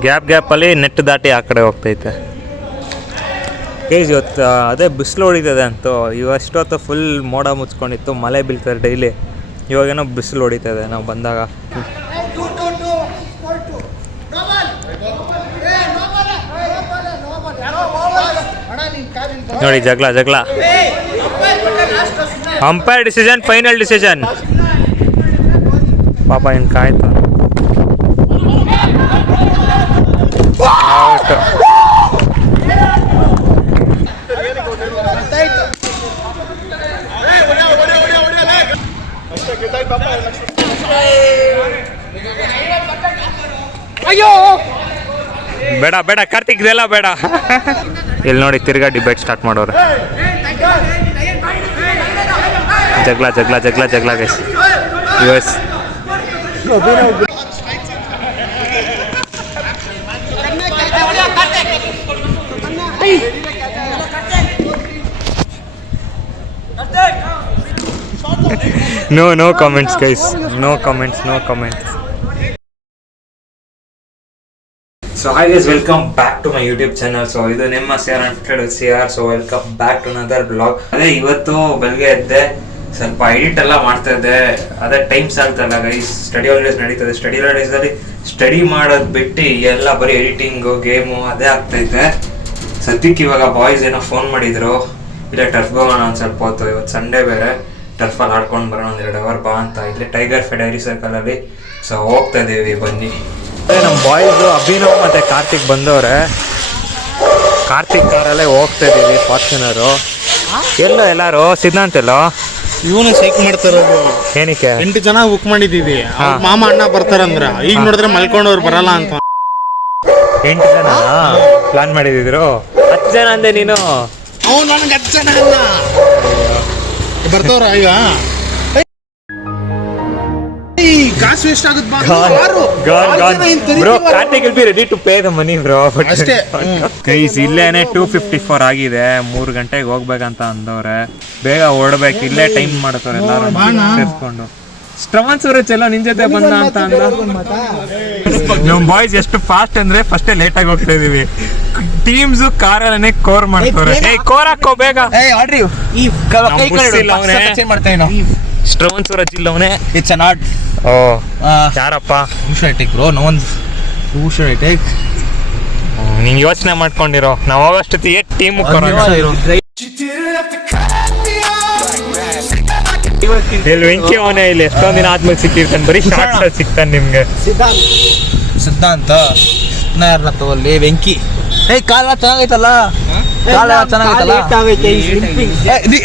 ಗ್ಯಾಪಲ್ಲಿ ನೆಟ್ ದಾಟಿ ಆ ಕಡೆ ಹೋಗ್ತೈತೆ. ಇವತ್ತು ಅದೇ ಬಿಸಿಲು ಹೊಡಿತದೆ ಅಂತೂ. ಇವಷ್ಟೊತ್ತು ಫುಲ್ ಮೋಡ ಮುಚ್ಕೊಂಡಿತ್ತು, ಮಳೆ ಬೀಳ್ತದೆ ಡೈಲಿ. ಇವಾಗೇನೋ ಬಿಸಿಲು ಹೊಡಿತದೆ ನಾವು ಬಂದಾಗ. ನೋಡಿ ಜಗಳ. Umpire decision, final decision. ಪಾಪ ಇನ್ನು ಕಾಯ್ತು. ಬೇಡ ಕಾರ್ತಿಕ್, ಇದೆಲ್ಲ ಬೇಡ. ಇಲ್ಲಿ ನೋಡಿ ತಿರ್ಗಾ ಡಿಬೇಟ್ ಸ್ಟಾರ್ಟ್ ಮಾಡೋರು. ಜಗಳ guys. US No comments guys, no comments. So hi guys, welcome back to my YouTube channel. So ಇದು ನಿಮ್ಮ CR. So welcome back to another vlog. ಅದೇ ಇವತ್ತು ಬೆಳಗ್ಗೆ ಎದ್ದೆ, ಸ್ವಲ್ಪ ಎಡಿಟ್ ಎಲ್ಲ ಮಾಡ್ತಾ ಇದ್ದೆ. ಅದೇ ಟೈಮ್ ಸಾಲ್ತಲ್ಲ ಗೈಸ್, ಸ್ಟಡಿ ಹಾಲಿಡೇಸ್ ನಡೀತದೆ. ಸ್ಟಡಿ ಹಾಲಿಡೇಸಲ್ಲಿ ಸ್ಟಡಿ ಮಾಡೋದು ಬಿಟ್ಟು ಎಲ್ಲ ಬರೀ ಎಡಿಟಿಂಗು, ಗೇಮು ಅದೇ ಆಗ್ತೈತೆ. ಸದ್ಯಕ್ಕೆ ಇವಾಗ ಬಾಯ್ಸ್ ಏನೋ ಫೋನ್ ಮಾಡಿದ್ರು, ಇಲ್ಲೇ ಟರ್ಫ್ಗೆ ಹೋಗೋಣ ಒಂದು ಸ್ವಲ್ಪ ಹೊತ್ತು, ಇವತ್ತು ಸಂಡೇ ಬೇರೆ, ಟರ್ಫಲ್ಲಿ ಆಡ್ಕೊಂಡು ಬರೋಣ 1-2 ಅವರ್ ಬಾ ಅಂತ. ಇಲ್ಲೇ ಟೈಗರ್ ಫೆಡೈರಿ ಸರ್ಕಲಲ್ಲಿ. ಸೊ ಹೋಗ್ತಾ ಇದ್ದೀವಿ, ಬನ್ನಿ. ನಮ್ಮ ಬಾಯ್ಸು ಅಭಿನವ್ ಮತ್ತು ಕಾರ್ತಿಕ್ ಬಂದವ್ರೆ. ಕಾರ್ತಿಕ್ ಕಾರಲ್ಲೇ ಹೋಗ್ತಾ ಇದ್ದೀವಿ, ಫಾರ್ಚುನರು. ಎಲ್ಲರೂ ಸಿದ್ಧಾಂತ ಎಲ್ಲೋ ಇವನು ಸೈಕ್ ಮಾಡ್ತಾರದು. ಏನಕ್ಕೆ 8 ಜನ ಬುಕ್ ಮಾಡಿದ್ದೀವಿ. ಮಾಮ ಅಣ್ಣ ಬರ್ತಾರಂದ್ರ, ಈಗ ನೋಡಿದ್ರೆ ಮಲ್ಕೊಂಡವ್ರು ಬರಲ್ಲ ಅಂತ. 8 ಜನ ಪ್ಲಾನ್ ಮಾಡಿದ್ರು. 10 ಜನ ಅಂದೆ ನೀನು. ಅವ್ನು ನನಗೆ 10 ಜನ ಅಲ್ಲ ಬರ್ತವ್ರ. ಈಗ ಕಾಸು ವೇಸ್ಟ್ ಆಗುತ್ತೆ. Karthik will be ready to pay the money bro. ಅಷ್ಟೇ ಗೈಸ್, ಇಲ್ಲೇನೆ 2:54 ಆಗಿದೆ. 3 ಗಂಟೆಗೆ ಹೋಗ್ಬೇಕಂತ ಅಂದವ್ರೆ. ಬೇಗ ಓಡ್ಬೇಕು, ಇಲ್ಲೇ ಟೈಮ್ ಮಾಡ್ತಾರೆ ಎಲ್ಲರೂ ಸೇರ್ಸ್ಕೊಂಡು. ಶ್ರವಣ್ ಸೂರಜ್ ಎಲ್ಲ ನಿನ್ ಜೊತೆ ಬಂದ ಅಂತ ಅಂದ. ನಮ್ ಬಾಯ್ಸ್ ಎಷ್ಟು ಫಾಸ್ಟ್ ಅಂದ್ರೆ ಫಸ್ಟೇ ಲೇಟ್ ಆಗಿ ಹೋಗ್ತಾ ಇದೀವಿ. ಟೀಮ್ಸ್ ಕಾರಲ್ಲೇ ಕೋರ್ ಮಾಡ್ತಾರೆ. ಕೋರ್ ಹಾಕೋ ಬೇಗ. ಶ್ರವಣ್ ಸೂರಜ್ ಇಲ್ಲ ಅವನೇ. It's not. ಓ ಯಾರಪ್ಪ? ನೀನ್ ಯೋಚನೆ ಮಾಡ್ಕೊಂಡಿರೋ, ನಾವು ಹೋಗೋಷ್ಟೊತ್ತಿಗೆ ಟೀಮ್ ಇಲ್ಲಿ ವೆಂಕಿ ಅವನೇ. ಇಲ್ಲಿ ಎಷ್ಟೊಂದ್ ದಿನ ಆದ್ಮೇಲೆ ಸಿಕ್ಕಿರ್ತಾನೆ, ಬರೀ ಶಾರ್ಟ್ಸ್ ಸಿಗ್ತಾನೆ ನಿಮ್ಗೆ. ಸಿದ್ಧಾಂತ ತಗೊಳ್ಳಿ. ವೆಂಕಿ ಕಾಲ ಚೆನ್ನಾಗೈತಲ್ಲ,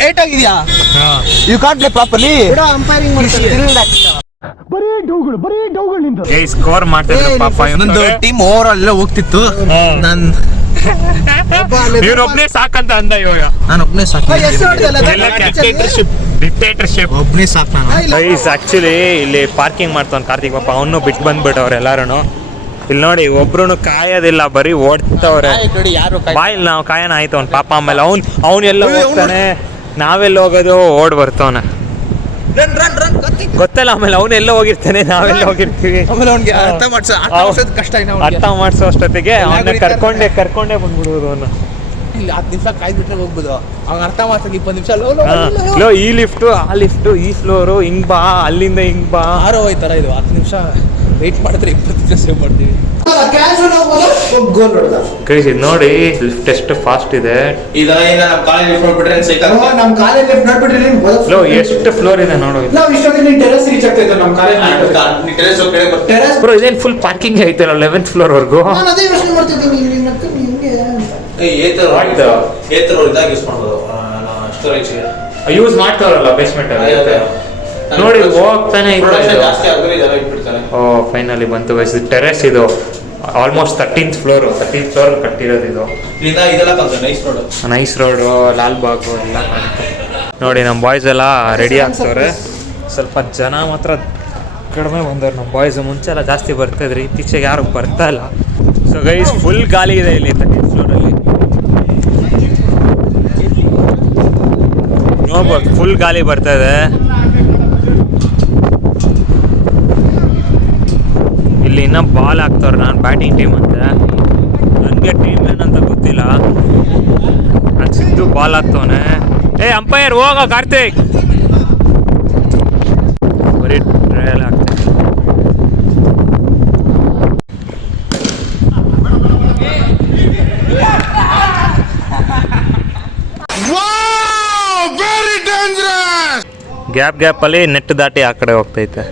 ಏಟ್ ಆಗಿದ್ಯಾ? You can't play properly. Score ಮಾಡ್ತಿದ್ರು ಪಾಪ. ಇನ್ನೊಂದು ಟೀಮ್ ಓವರ್ ಆಲ್ ಹೋಗ್ತಿತ್ತು. ಒಬ್ನೇ ಸಾಕಂತ ಅಂದ. ಇವಾಗ ನಾನು ಒಬ್ನೇ ಸಾಕು. ಡಿಕ್ಟೇಟರ್ಶಿಪ್ ಒಬ್ನೇ ಸಾಕು ನಾನು. ಆಕ್ಚುಲಿ ಇಲ್ಲಿ ಪಾರ್ಕಿಂಗ್ ಮಾಡ್ತಾನೆ ಕಾರ್ತಿಕ್ ಪಾಪ. ಅವನು ಬಿಟ್ಟು ಬಂದ್ಬಿಟ್ಟವ್ರೆ ಎಲ್ಲಾರು. ಇಲ್ಲಿ ನೋಡಿ ಒಬ್ರು ಕಾಯೋದಿಲ್ಲ, ಬರೀ ಓಡ್ತವ್ರೆ. ಬಾಯಿಲ್ ನಾವು ಕಾಯನ ಆಯ್ತು ಅವ್ನು ಪಾಪ. ಆಮೇಲೆ ಅವ್ನು ಎಲ್ಲ ಹೋಗ್ತಾನೆ, ನಾವೆಲ್ಲ ಹೋಗೋದು ಓಡ್ ಬರ್ತವನೆ ಗೊತ್ತಲ್ಲ. ಆಮೇಲೆ ಅವನೆಲ್ಲ ಹೋಗಿರ್ತಾನೆ, ನಾವೆಲ್ಲ ಹೋಗಿರ್ತೀವಿ. ಅರ್ಥ ಮಾಡ್ಸೋ ಅಷ್ಟೊತ್ತಿಗೆ ಅವನ್ನ ಕರ್ಕೊಂಡೇ ಬಂದ್ಬಿಡುವುದು. ಅವನು 10 ನಿಮಿಷ ಕಾಯ್ಬಿಟ್ರೆ ಹೋಗ್ಬೋದು. ಅವ್ನು ಅರ್ಥ ಮಾಡ್ಸಕ್ 20 ನಿಮಿಷ. ಈ ಲಿಫ್ಟು, ಆ ಲಿಫ್ಟು, ಈ ಫ್ಲೋರು, ಹಿಂಗ್ ಬಾ, ಅಲ್ಲಿಂದ ಹಿಂಗ್ ಬಾ. ಹೋಯ್ತಾರ ಇದು 10 ನಿಮಿಷ ವೆಯ್ಟ್ ಮಾಡಿದ್ರೆ 20 ನಿಮಿಷ ಸೇವ್ ಮಾಡ್ತೀವಿ. ಇದು ನೋಡಿ ಲಿಫ್ಟ್ ಎಷ್ಟು ಫಾಸ್ಟ್ ಇದೆ. ಎಷ್ಟು ಫ್ಲೋರ್ ಇದೆ ನೋಡು. ಬ್ರೋ ಇದೇನು ಫುಲ್ ಪಾರ್ಕಿಂಗ್ ಐತಲ್ಲ 11th ಫ್ಲೋರ್ ವರ್ಗು. ಯೂಸ್ ಮಾಡ್ತಾರಲ್ಲ ಬೇಸ್ಮೆಂಟ್ ನೋಡಿ, ಹೋಗ್ತಾನೆ. ಓ ಫೈನಲಿ ಬಂತು ಗೈಸ್. ಟೆರೆಸ್ ಇದು ಆಲ್ಮೋಸ್ಟ್ 13th ಫ್ಲೋರ್ ಕಟ್ಟಿರೋದು ಇದು. ನೈಸ್ ರೋಡು, ಲಾಲ್ಬಾಗು ಎಲ್ಲ ಕಾಣುತ್ತೆ ನೋಡಿ. ನಮ್ಮ ಬಾಯ್ಸ್ ಎಲ್ಲ ರೆಡಿ ಆಗ್ತವ್ರೆ. ಸ್ವಲ್ಪ ಜನ ಮಾತ್ರ ಕಡಿಮೆ ಬಂದವ್ರು ನಮ್ಮ ಬಾಯ್ಸ್. ಮುಂಚೆ ಎಲ್ಲ ಜಾಸ್ತಿ ಬರ್ತಾಯಿದ್ರಿ, ಇತ್ತೀಚೆಗೆ ಯಾರು ಬರ್ತಾ ಇಲ್ಲ. ಸೊ ಗೈಸ್ ಫುಲ್ ಗಾಳಿ ಇದೆ ಇಲ್ಲಿ 13th ಫ್ಲೋರಲ್ಲಿ. ನೋಡ್ಬೋದು ಫುಲ್ ಗಾಳಿ ಬರ್ತಾ ಇದೆ. ಇಲ್ಲಿ ಇನ್ನೂ ಬಾಲ್ ಹಾಕ್ತವ್ರೆ. ನಾನು ಬ್ಯಾಟಿಂಗ್ ಟೀಮ್ ಅಂತೆ, ನನಗೆ ಟೀಮ್ ಏನಂತ ಗೊತ್ತಿಲ್ಲ. ನಾನು ಸಿದ್ದು ಬಾಲ್ ಹಾಕ್ತವನೆ. ಏ ಅಂಪೈರ್ ಹೋಗ ಕಾರ್ತಿಕ್, ಬರೀ ಟ್ರಯಲ್ ಆಗ್ತದೆ. ಗ್ಯಾಪಲ್ಲಿ ನೆಟ್ ದಾಟಿ ಆ ಕಡೆ ಹೋಗ್ತೈತೆ.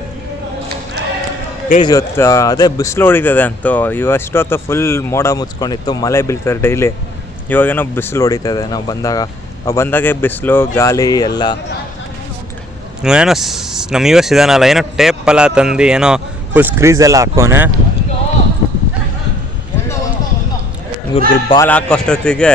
ಗೈಸ್ ಇವತ್ತು ಅದೇ ಬಿಸಿಲು ಹೊಡಿತದೆ ಅಂತೂ. ಇವಷ್ಟೊತ್ತು ಫುಲ್ ಮೋಡ ಮುಚ್ಕೊಂಡಿತ್ತು, ಮಳೆ ಬೀಳ್ತದೆ ಡೈಲಿ. ಇವಾಗೇನೋ ಬಿಸಿಲು ಹೊಡಿತದೆ. ನಾವು ಬಂದಾಗೆ ಬಿಸಿಲು ಗಾಳಿ ಎಲ್ಲ. ಏನೋ ನಮ್ಮ US ಇದಾನಲ್ಲ, ಏನೋ ಟೇಪ್ ಎಲ್ಲ ತಂದು ಏನೋ ಫುಲ್ ಸ್ಕ್ರೀಸ್ ಎಲ್ಲ ಹಾಕೋನೆ. ಇವ್ರಿಗೆ ಬಾಲ್ ಹಾಕೋಷ್ಟೊತ್ತಿಗೆ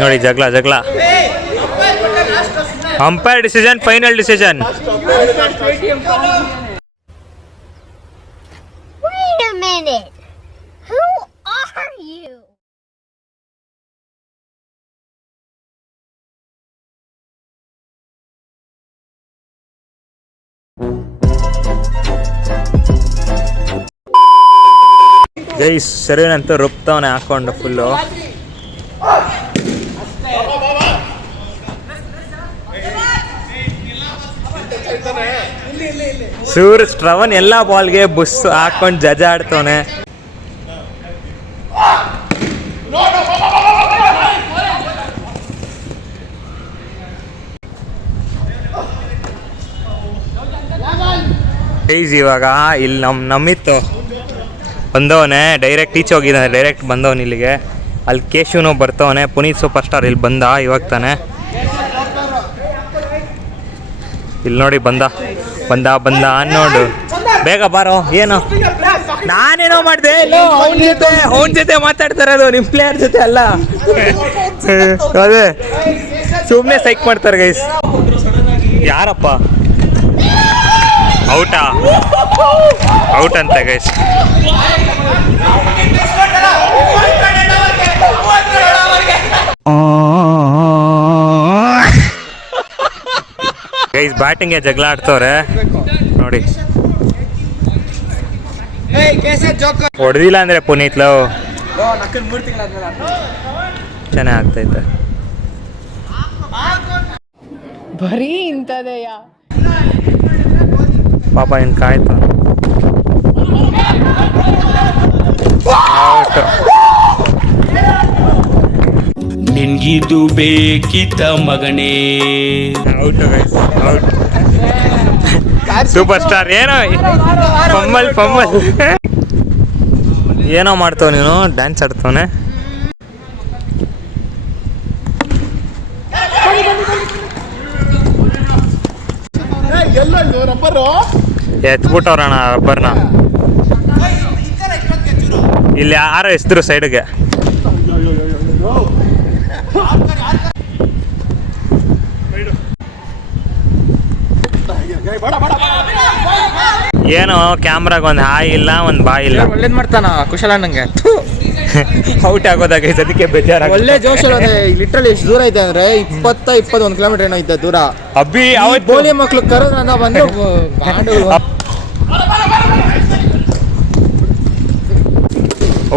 ನೋಡಿ ಜಗಳ. Umpire decision, final decision. Wait a minute. Who are you? Guys ಸರಿನಂತೂ ರುಬ್ತವನೆ ಹಾಕೊಂಡು ಫುಲ್ಲು. ಶ್ರವಣ್ ಎಲ್ಲ ಬಾಲ್ಗೆ ಬುಸ್ ಹಾಕೊಂಡು ಜಜ ಆಡ್ತವನೆ. ಗೈಸ್ ಇವಾಗ ಇಲ್ಲಿ ನಮ್ಮಿತ್ತು ಬಂದವನೇ, ಡೈರೆಕ್ಟ್ ಈಚೆ ಹೋಗಿದ್ದಾನೆ, ಡೈರೆಕ್ಟ್ ಬಂದವನು ಇಲ್ಲಿಗೆ. ಅಲ್ಲಿ ಕೇಶವನು ಬರ್ತವನೆ, ಪುನೀತ್ ಸೂಪರ್ ಸ್ಟಾರ್ ಇಲ್ಲಿ ಬಂದ ಇವಾಗ ತಾನೆ. ಇಲ್ಲಿ ನೋಡಿ ಬಂದ ನೋಡು, ಬೇಗ ಬಾರೋ. ಏನು ನಾನೇನೋ ಮಾಡಿದೆ, ಅವನ ಜೊತೆ ಮಾತಾಡ್ತಾರೆ, ಅದು ನಿಮ್ಮ ಪ್ಲೇಯರ್ ಜೊತೆ ಅಲ್ಲ. ಅದೇ ಸುಮ್ಮನೆ ಸೈಕ್ ಮಾಡ್ತಾರೆ ಗೈಸ್. ಯಾರಪ್ಪ ಔಟ್ ಅಂತ ಗೈಸ್. ಗೈಸ್ ಬ್ಯಾಟಿಂಗ್ಗೆ ಜಗಳ ಆಡ್ತವ್ರೆ ನೋಡಿ. ಹೊಡೆದಿಲ್ಲ ಅಂದ್ರೆ ಪುನೀತ್ ಲವ್ ಚೆನ್ನಾಗಿ ಆಗ್ತೈತೆ. ಬರೀ ಇಂಥದೆಯ ಪಾಪ ಇನ್ ಕಾಯ್ತು. ನಿನ್ಗಿದು ಬೇಕಿತ್ತ ಮಗನೇ. Out guys, out. Super star ಏನೋ ಫಮ್ಮಲ್ ಏನೋ ಮಾಡ್ತವ ನೀನು, ಡ್ಯಾನ್ಸ್ ಆಡ್ತವನೆ. ಎತ್ಬಿಟ್ಟವ್ರಣ ರಬ್ಬರ್ನ. ಇಲ್ಲಿ ಯಾರೋ ಎಸ್ದ್ರು ಸೈಡ್ಗೆ. ಏನೋ ಕ್ಯಾಮ್ರಾಗ ಒಂದು ಹಾಯ್ ಇಲ್ಲ, ಒಂದು ಬಾಯ್ ಇಲ್ಲ. ಒಳ್ಳೇದ್ ಮಾಡ್ತಾನ ಕುಶಲ ನಂಗೆ. ಔಟ್ ಆಗೋದಾಗ ಅದಕ್ಕೆ ಬೇಜಾರ. ಒಳ್ಳೆ ಜೋಶ್ ಲಿಟ್ರಲಿ ಎಷ್ಟು ದೂರ ಐತೆ ಅಂದ್ರೆ 21 ಕಿಲೋಮೀಟರ್ ಏನೋ ಐತೆ ದೂರ. ಅಬ್ಬಿ ಅವತ್ತು ಬೋಲಿ ಮಕ್ಳು ಕರೋದ್ರಿಂದ ಬಂದು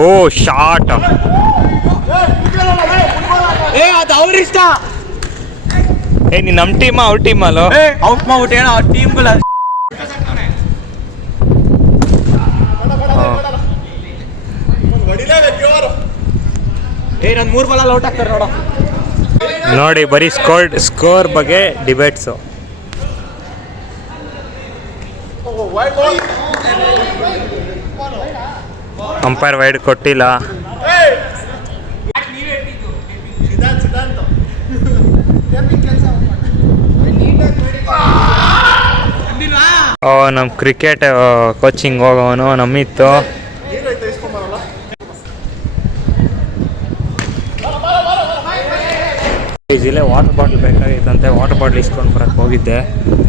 ಓ ಶಾಟ್. ಅದು ಅವ್ರ ಇಷ್ಟ. ನೀನ್ ನಮ್ಮ ಟೀಮ್ ಅವ್ರ ಟೀಮ್ ಅಲ್ಲೋ. ಔಟ್ ಮಾಡ್ಬಿಟ್ಟು ಏನೋ ಅವ್ರ ಟೀಮ್ಗಳ ನನ್ 3 ಬಾಲ್ ಔಟ್ ಆಗ್ತಾರೆ ನೋಡೋ. ನೋಡಿ ಬರೀ ಸ್ಕೋರ್ ಬಗ್ಗೆ ಡಿಬೇಟ್ಸು. ಅಂಪೈರ್ ವೈಡ್ ಕೊಟ್ಟಿಲ್ಲ. ನಮ್ಮ ಕ್ರಿಕೆಟ್ ಕೋಚಿಂಗ್ ಹೋಗೋನು ನಮ್ಮಿತ್ತು. ಇಲ್ಲೇ ವಾಟರ್ ಬಾಟ್ಲ್ ಬೇಕಾಗಿತ್ತಂತೆ, ವಾಟರ್ ಬಾಟ್ಲ್ ಇಸ್ಕೊಂಡು ಬರೋಕ್ಕೆ ಹೋಗಿದ್ದೆ.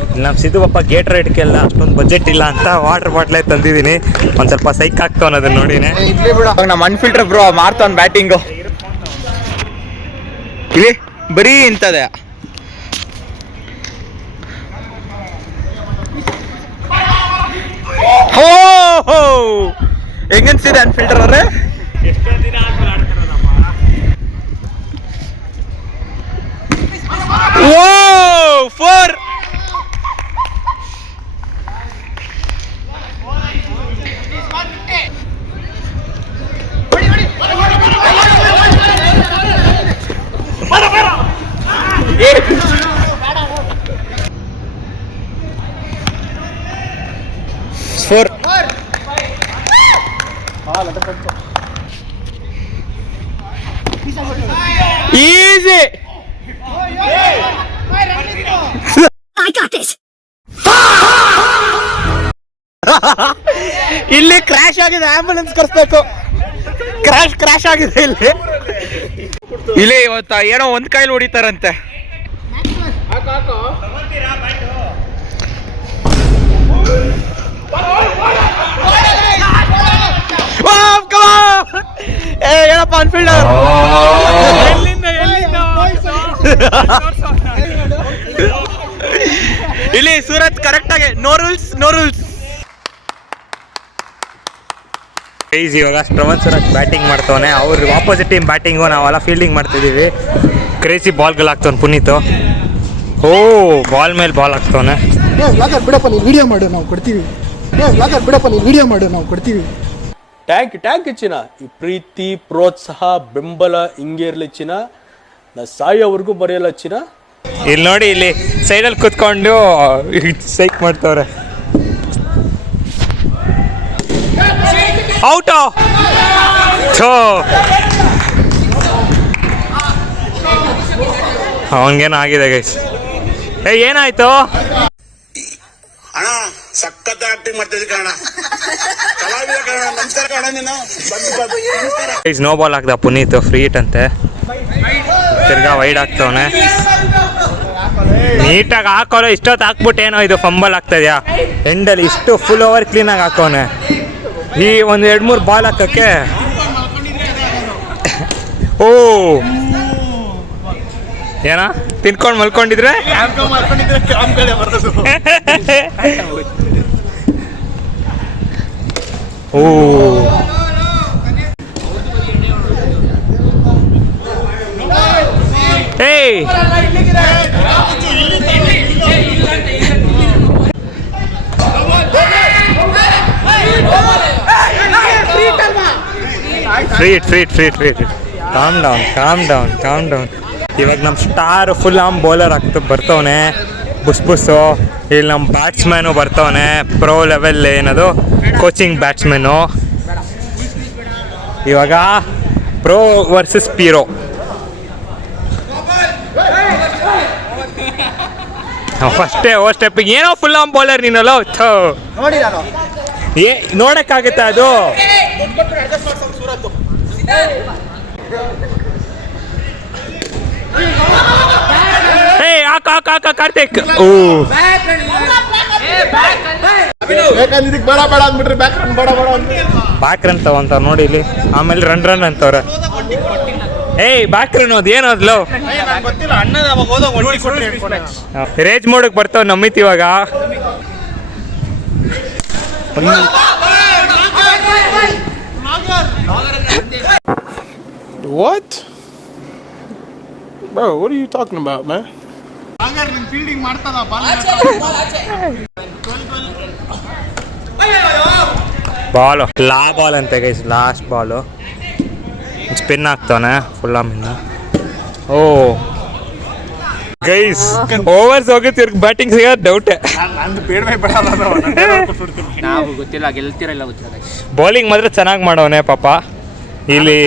ಇಲ್ಲಿ ನಮ್ಮ ಸಿದ್ದು ಪಪ್ಪ ಗೇಟ್ ರೈಟ್ಗೆಲ್ಲ ಅಷ್ಟೊಂದು ಬಜೆಟ್ ಇಲ್ಲ ಅಂತ ವಾಟರ್ ಬಾಟ್ಲೇ ತಂದಿದ್ದೀನಿ. ಒಂದು ಸ್ವಲ್ಪ ಸೈಕ್ ಆಗ್ತಾವನ ಅದನ್ನ ನೋಡಿನೇ. ನಮ್ಮ ಅನ್ಫಿಲ್ಟರ್ ಬ್ರೋ ಮಾಡ್ತಾವ್ ಬ್ಯಾಟಿಂಗು. ಇಲ್ಲಿ ಬರೀ ಇಂಥದೆ. ಹೆಂಗನ್ಸಿದೆ ಅನ್ಫಿಲ್ಟರ್ ಅವ್ರೆ? ಓ 4. Easy. I got this. ಇಲ್ಲಿ ಕ್ರಾಶ್ ಆಗಿದೆ, ಆಂಬುಲೆನ್ಸ್ ಕರ್ಸ್ಬೇಕು. ಕ್ರಾಶ್ ಆಗಿದೆ ಇಲ್ಲಿ ಇವತ್ತ ಏನೋ ಒಂದ್ ಕೈಲಿ ಹೊಡಿತಾರಂತೆ. ಏನಪ್ಪ ಅನ್ಫೀಲ್ಡರ್ ಇಲ್ಲಿ ಸೂರತ್ ಕರೆಕ್ಟ್ ಆಗಿ ನೋ ರೂಲ್ಸ್. ಇವಾಗ ಶ್ರವಣ್ ಸೂರತ್ ಬ್ಯಾಟಿಂಗ್ ಮಾಡ್ತವನೆ, ಅವ್ರು ಆಪೋಸಿಟ್ ಟೀಮ್ ಬ್ಯಾಟಿಂಗು, ನಾವೆಲ್ಲ ಫೀಲ್ಡಿಂಗ್ ಮಾಡ್ತಿದ್ದೀವಿ. ಕ್ರೇಜಿ ಬಾಲ್ಗಳು ಹಾಕ್ತವನೆ ಪುನೀತು. ಓ ಬಾಲ್ ಮೇಲೆ ಬಾಲ್ ಹಾಕ್ತವನೆ. ಬಿಡಪ್ಪ ನೀನು ವಿಡಿಯೋ ಮಾಡು, ನಾವು ಕೊಡ್ತೀವಿ. ಟ್ಯಾಂಕ್ ಚಿನ್ನ. ಈ ಪ್ರೀತಿ ಪ್ರೋತ್ಸಾಹ ಬೆಂಬಲ ಹಿಂಗೆ ಇರ್ಲಿ ಚಿನ್ನ. ನಾ ಸಾಯೋವರೆಗೂ ಬರೆಯಲ್ಲ ಚಿನ್ನ. ಇಲ್ಲಿ ನೋಡಿ, ಇಲ್ಲಿ ಸೈಡಲ್ಲಿ ಕುತ್ಕೊಂಡು ಸೈಕ್ ಮಾಡ್ತವ್ರೆ. ಔಟು. ಅವನಿಗೇನೋ ಆಗಿದೆ ಗೈಸ್. ಏನಾಯ್ತು ಅಣ್ಣ? ಸಖತ್ ಆಕ್ಟಿಂಗ್ ಮಾಡ್ತಿದ್ದೆ ಕಣ, ಕಲಾವಿದ ಕಣ. ನಮಸ್ಕಾರ ಕಣ. ನೀನು ಗೈಸ್ ನೋ ಬಾಲ್ ಹಾಕ್ದ ಪುನೀತ್, ಫ್ರೀ ಹಿಟ್ ಅಂತೆ. ತಿರ್ಗಾ ವೈಡ್ ಹಾಕ್ತವನೆ. ನೀಟಾಗಿ ಹಾಕೋಲ್ಲ, ಇಷ್ಟೊತ್ತು ಹಾಕ್ಬಿಟ್ಟು ಏನೋ ಇದು ಫಂಬಲ್ ಆಗ್ತದ್ಯಾ ಎಂಡಲ್ಲಿ. ಇಷ್ಟು ಫುಲ್ ಓವರ್ ಕ್ಲೀನಾಗಿ ಹಾಕೋನೆ. ಈ ಒಂದು 2-3 ಬಾಲ್ ಹಾಕಕ್ಕೆ ಓ ಏನ ತಿನ್ಕೊಂಡು ಮಲ್ಕೊಂಡಿದ್ರೆ ಓ ಏಯ್ ಫ್ರೀಟ್ ಕಾಮ್ ಡೌನ್. ಇವಾಗ ನಮ್ಮ ಸ್ಟಾರ್ ಫುಲ್ ಆಮ್ ಬೌಲರ್ ಬರ್ತವನೆ, ಬುಸ್ಸು. ಇಲ್ಲಿ ನಮ್ಮ ಬ್ಯಾಟ್ಸ್ಮ್ಯಾನು ಬರ್ತವನೆ, ಪ್ರೋ ಲೆವೆಲ್ ಏನದು ಕೋಚಿಂಗ್ ಬ್ಯಾಟ್ಸ್ಮನ್ನು. ಇವಾಗ ಪ್ರೋ ವರ್ಸಸ್ ಪೀರೋ. ಫಸ್ಟೇ ಓವರ್ ಸ್ಟೆಪ್ಪಿಗೆ ಏನೋ ಫುಲ್ ಆಮ್ ಬೌಲರ್ ನೀನಲ್ಲ. ನೋಡಕ್ಕಾಗತ್ತ ಅದು? ಹಾಕ ಕಾರ್ತಿಕ್. ಓ ಬ್ಯಾಕ್ ರನ್ ತಗೊಂತಾರ ನೋಡಿ ಇಲ್ಲಿ. ಆಮೇಲೆ ರನ್ ಅಂತವ್ರೆ. ಬ್ಯಾಕ್ ರನ್ ಅದು ಏನೋದ್ಲು ರೇಜ್ ಮೋಡಕ್ ಬರ್ತಾವ ನಮ್ಮಿತ್ ಇವಾಗ. What? Bro, what are you talking about, man? Fielding ಮಾಡ್ತದ ಬಾಲು ಬಾಲ್ ಅಂತೆ ಗೈಸ್, ಲಾಸ್ಟ್ ಬಾಲು. ಸ್ಪಿನ್ ಆಗ್ತಾನೆ ಫುಲ್ ಆಮಿಂದ. ಓ ಗೈಸ್ ಓವರ್ಸ್ ಹೋಗಿ ತಿರ್ಗಿ ಬ್ಯಾಟಿಂಗ್ ಸಿಗೋದು ಡೌಟೇ. ಬೌಲಿಂಗ್ ಮಾತ್ರ ಚೆನ್ನಾಗಿ ಮಾಡೋನೆ ಪಾಪ. ಇಲ್ಲಿ